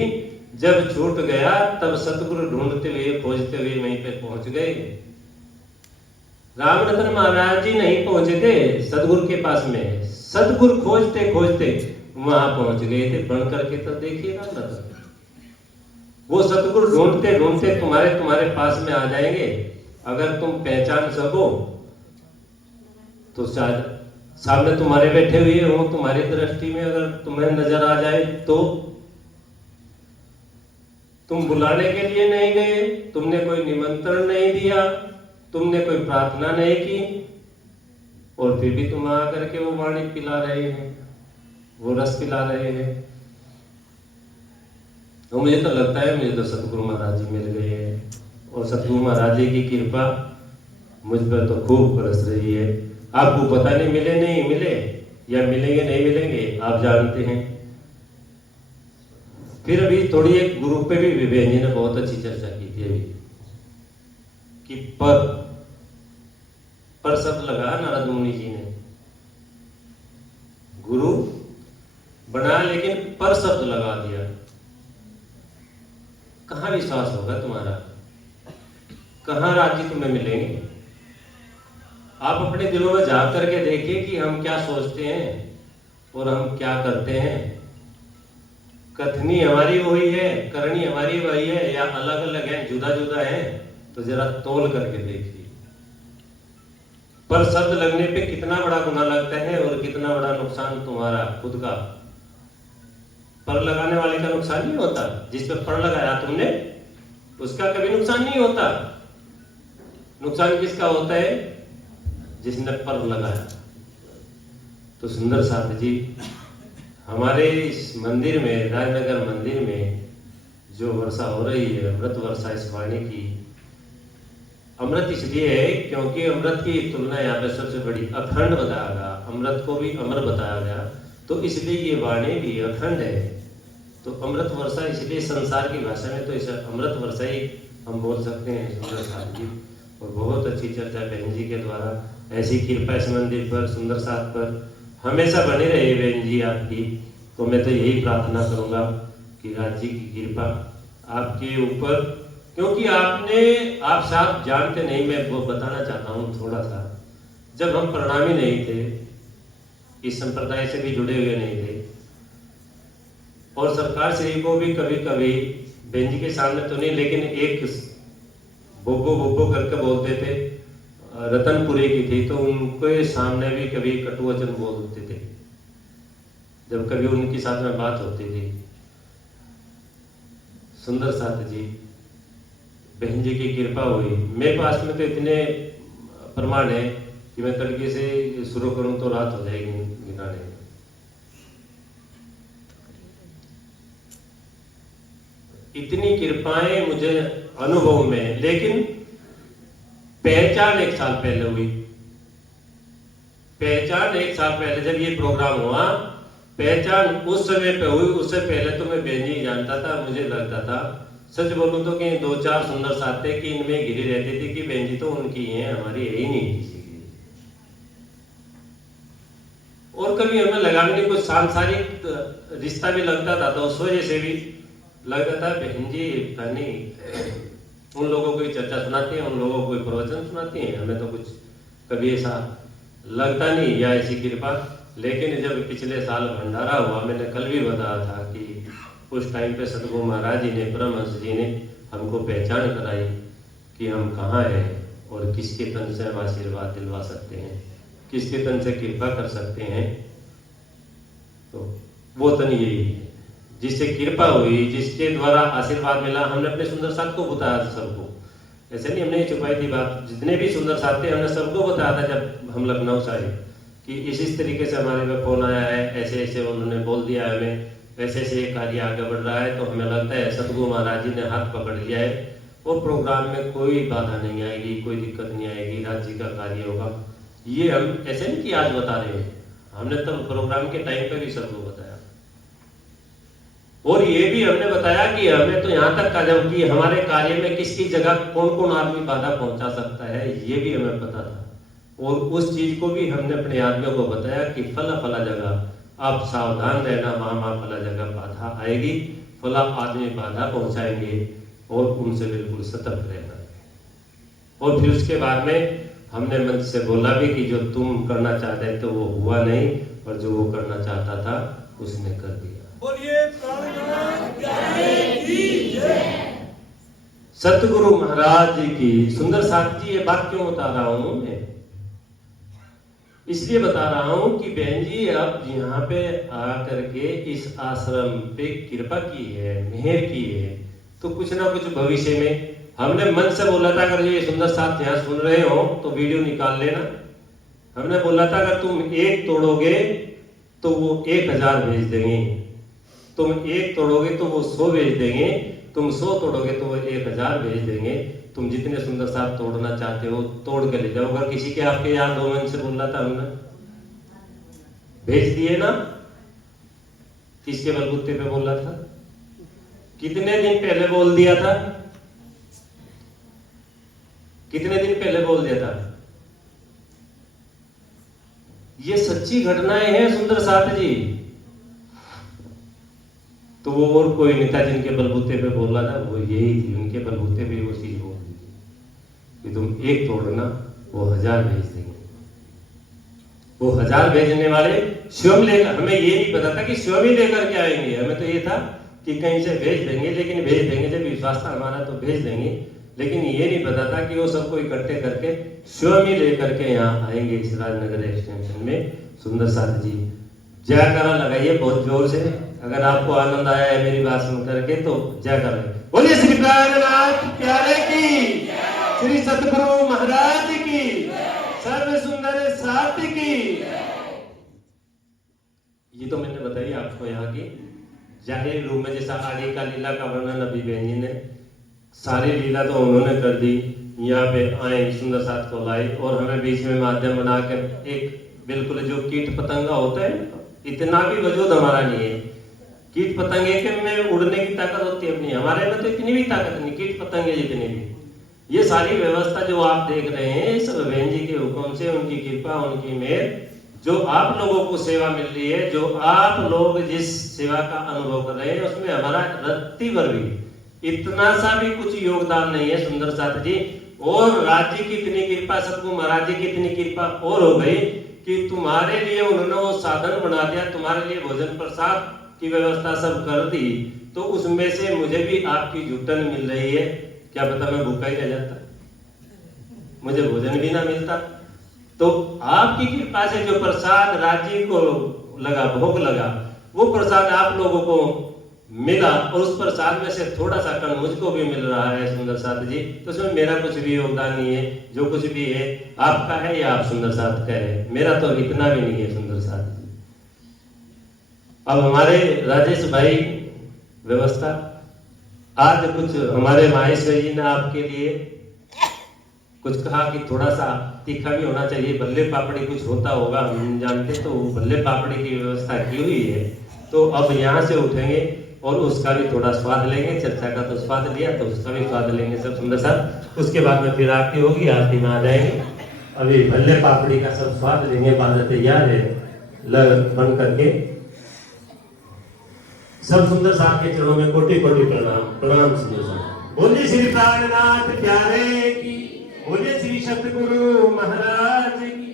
जब छूट गया तब सतगुरु ढूंढते हुए, खोजते हुए वहीं पे पहुंच गए। राम रतन महाराज जी नहीं पहुंचे थे सतगुरु के पास में, सतगुरु खोजते खोजते वहां पहुंच गए थे। बन करके तो देखिए राम रतन, वो सतगुरु ढूंढते ढूंढते तुम्हारे पास में आ जाएंगे। अगर तुम पहचान सको तो शायद सामने तुम्हारे बैठे हुए हो, तुम्हारी दृष्टि में अगर तुम्हें नजर आ जाए तो। तुम बुलाने के लिए नहीं गए, तुमने कोई निमंत्रण नहीं दिया, तुमने कोई प्रार्थना नहीं की, और फिर भी तुम आकर के वो वाणी पिला रहे हैं, वो रस पिला रहे हैं। तो मुझे तो लगता है मुझे तो सतगुरु महाराज जी मिल गए हैं, और सतगुरु महाराज जी की कृपा मुझ पर तो खूब बरस रही है। आपको पता नहीं मिले नहीं मिले, या मिलेंगे नहीं मिलेंगे, आप जानते हैं। फिर अभी थोड़ी एक गुरु पे भी विवेक जी ने बहुत अच्छी चर्चा की थी अभी, कि पर शब्द लगा नारद मुनि जी ने। गुरु बना लेकिन पर शब्द लगा दिया। कहां विश्वास होगा तुम्हारा? कहां राज्य तुम्हें मिलेंगे? आप अपने दिलों में झांक करके देखिए कि हम क्या सोचते हैं और हम क्या करते हैं। कथनी हमारी वही है, करनी हमारी वही है, या अलग अलग है, जुदा जुदा है? तो जरा तोल करके देखिए। पर शब्द लगने पे कितना बड़ा गुनाह लगता है और कितना बड़ा नुकसान तुम्हारा खुद का। पर लगाने वाले का नुकसान नहीं होता, जिस पे पर लगाया तुमने उसका कभी नुकसान नहीं होता। नुकसान किसका होता है? जिसने पर लगाया। तो सुंदर साथ जी, हमारे इस मंदिर में, राजनगर मंदिर में जो वर्षा हो रही है, अमृत वर्षा इस वाणी की, अमृत इसलिए है क्योंकि अमृत की तुलना यहाँ पे सबसे बड़ी अखंड बताया गया, अमृत को भी अमर बताया गया, तो इसलिए ये वाणी भी अखंड है। तो अमृत वर्षा इसलिए संसार की भाषा में तो इसे अमृत वर्षा ही हम बोल सकते हैं सुंदर साथ जी। और बहुत अच्छी चर्चा बहन जी के द्वारा, ऐसी कृपा इस मंदिर पर, सुंदर साथ पर हमेशा बनी रहे बहन जी आपकी। तो मैं तो यही प्रार्थना करूंगा कि राज जी की कृपा आपके ऊपर, क्योंकि आप साथ जानते नहीं, मैं वो बताना चाहता हूँ थोड़ा सा। जब हम प्रणामी नहीं थे, इस संप्रदाय से भी जुड़े हुए नहीं थे, और सरकार श्री को भी कभी कभी बहन जी के सामने तो नहीं, लेकिन एक बोबो बोबो करके बोलते थे, रतनपुरी की थी, तो उनके सामने भी कभी कटु वचन बोलते थे जब कभी उनके साथ में बात होती थी। सुंदर साथ जी, बहन जी की कृपा हुई। मेरे पास में तो इतने प्रमाण है कि मैं तड़के से शुरू करूं तो रात हो जाएगी गिनाने में। इतनी कृपाएं मुझे अनुभव में, लेकिन पहचान 1 साल पहले हुई। पहचान 1 साल पहले जब ये प्रोग्राम हुआ, पहचान उस समय पे हुई। उससे पहले तो मैं बहन जी जानता था, मुझे लगता था, सच बोलूं तो कि 2-4 सुंदर साथ थे कि इनमें घिरी रहती थी कि बहन जी तो उनकी हैं, हमारी है ही नहीं किसी की। और कभी हमें लगा भी नहीं, कुछ सांसारिक रिश्ता भी लगता था, तो उस वजह से भी लगता था बहन जी पता नहीं उन लोगों को चर्चा सुनाती है, उन लोगों को प्रवचन सुनाती है, हमें तो कुछ कभी ऐसा लगता नहीं, या ऐसी कृपा। लेकिन जब पिछले साल भंडारा हुआ, मैंने कल भी बताया था कि उस टाइम पे सतगुरु महाराज जी ने, परमहंस जी ने हमको पहचान कराई कि हम कहाँ हैं और किसके तन से हम आशीर्वाद दिलवा सकते हैं, किसके तन से कृपा कर सकते हैं। तो वो तन यही है जिससे कृपा हुई, जिसके द्वारा आशीर्वाद मिला। हमने अपने सुंदर साथ को बताया था सबको, ऐसे नहीं हमने छुपाई थी बात। जितने भी सुंदर साथ थे हमने सबको बताया था जब हम लखनऊ से आए कि इस तरीके से हमारे में फोन आया है, ऐसे ऐसे उन्होंने बोल दिया है हमें, वैसे से कार्य आगे बढ़ रहा है। तो हमें लगता है सतगुरु महाराज जी ने हाथ पकड़ लिया है और प्रोग्राम में कोई बाधा नहीं आएगी, कोई दिक्कत नहीं आएगी, राज्य का कार्य होगा। ये हम ऐसे नहीं कि आज बता रहे हैं, हमने तब प्रोग्राम के टाइम पे भी सबको बताया। और ये भी हमने बताया कि हमें तो यहाँ तक कहा जब कि हमारे कार्य में किसकी जगह कौन कौन आदमी बाधा पहुंचा सकता है, ये भी हमें पता था। और उस चीज को भी हमने अपने आदमियों को बताया कि फला जगह आप सावधान रहना, वहां फला जगह बाधा आएगी, फला आदमी बाधा पहुंचाएंगे और उनसे बिल्कुल सतर्क रहना। और फिर उसके बाद में हमने मंच से बोला भी कि जो तुम करना चाहते तो वो हुआ नहीं, और जो वो करना चाहता था उसने कर दिया। सतगुरु महाराज जी की। सुंदर साथ जी, ये बात क्यों बता रहा हूं मैं? इसलिए बता रहा हूं कि बहन जी अब यहाँ पे आकर के इस आश्रम पे कृपा की है, मेहर की है, तो कुछ ना कुछ भविष्य में हमने मन से बोला था अगर ये सुंदर साथ यहाँ सुन रहे हो तो वीडियो निकाल लेना। हमने बोला था अगर तुम 1 तोड़ोगे तो वो 1000 भेज देंगे, तुम 1 तोड़ोगे तो वो 100 भेज देंगे, तुम 100 तोड़ोगे तो वो 1000 भेज देंगे। तुम जितने सुंदर साथ तोड़ना चाहते हो तोड़ के ले जाओ। अगर किसी के आपके याद हो, मन से बोला था हमने, भेज दिए ना। किसके बलबूते पे बोला था? कितने दिन पहले बोल दिया था? कितने दिन पहले बोल दिया था? ये सच्ची घटनाएं हैं सुंदर साथ जी। तो वो और कोई नेता जिनके बलबूते पे बोला था वो यही थी, उनके बलबूते पे वो चीज बोल दी कि तुम 1 तोड़ना वो 1000 भेज देंगे। वो 1000 भेजने वाले स्वयं लेकर, हमें ये नहीं पता था कि स्वयं ही लेकर के आएंगे, हमें तो ये था कि कहीं से भेज देंगे, लेकिन भेज देंगे जब विश्वास था हमारा तो भेज देंगे। लेकिन ये नहीं पता था कि वो सबको इकट्ठे करके स्वयं ही लेकर के यहाँ आएंगे इस राजनगर एक्सटेंशन में। सुंदर साथ जी जयकारा लगाइए बहुत जोर से, अगर आपको आनंद आया है मेरी बात सुन करके तो जयकारा। बोलिए श्री प्राणनाथ प्यारे की, श्री सतगुरु महाराज की, सर्व सुंदर साथ की। ये तो मैंने बताई आपको यहाँ की जाहिर रूप में, जैसा आगे का लीला का वर्णन अभी बहन जी ने सारी लीला तो उन्होंने कर दी, यहाँ पे आए सुंदर साथ को लाई और हमें बीच में माध्यम बनाकर एक बिल्कुल जो कीट पतंगा होता है, इतना भी वजूद हमारा नहीं है। कीट पतंगे के में उड़ने की ताकत होती है अपनी, हमारे में तो इतनी भी ताकत नहीं, कीट पतंगे जितने भी। ये सारी व्यवस्था जो आप देख रहे हैं सब बहन जी के हुक्म से, उनकी कृपा उनकी मेहर, जो आप लोगों को सेवा मिल रही है, जो आप लोग जिस सेवा का अनुभव कर रहे हैं उसमें हमारा रत्ती भर भी इतना सा भी कुछ योगदान नहीं है सुंदर साथ जी। और राज्य की इतनी कृपा, सतगुरु महाराज जी की इतनी कृपा और हो गई कि तुम्हारे लिए उन्होंने वो साधन बना दिया, तुम्हारे लिए भोजन प्रसाद की व्यवस्था सब कर दी, तो उसमें से मुझे भी आपकी जुटन मिल रही है। क्या पता मैं भूखा ही रह जाता, मुझे भोजन भी ना मिलता। तो आपकी कृपा से जो प्रसाद राज्य को लगा, भोग लगा, वो प्रसाद आप लोगों को मिला और उस प्रसाद में से थोड़ा सा कण मुझको भी मिल रहा है सुंदर साथ जी। तो उसमें मेरा कुछ भी योगदान नहीं है, जो कुछ भी है आपका है या आप सुंदर साथ का है, मेरा तो इतना भी नहीं है सुंदर साथ जी। अब हमारे राजेश भाई व्यवस्था, आज कुछ हमारे माहेश्वर जी ने आपके लिए कुछ कहा कि थोड़ा सा तीखा भी होना चाहिए, भल्ले पापड़ी कुछ होता होगा हम जानते, तो भल्ले पापड़ी की व्यवस्था की हुई है। तो अब यहाँ से उठेंगे और उसका भी थोड़ा स्वाद लेंगे, चर्चा का तो स्वाद लिया तो उसका भी स्वाद लेंगे सब सुंदर साथ। उसके बाद में फिर आरती होगी, आरती में आ जाएंगे। अभी भल्ले पापड़ी का सब स्वाद लेंगे, बांधा तैयार है बन करके। सब सुंदर साथ के चरणों में कोटि कोटि प्रणाम। प्रणाम सुंदर साथ। बोलिए श्री प्राणनाथ प्यारे की, बोलिए श्री सतगुरु महाराज की।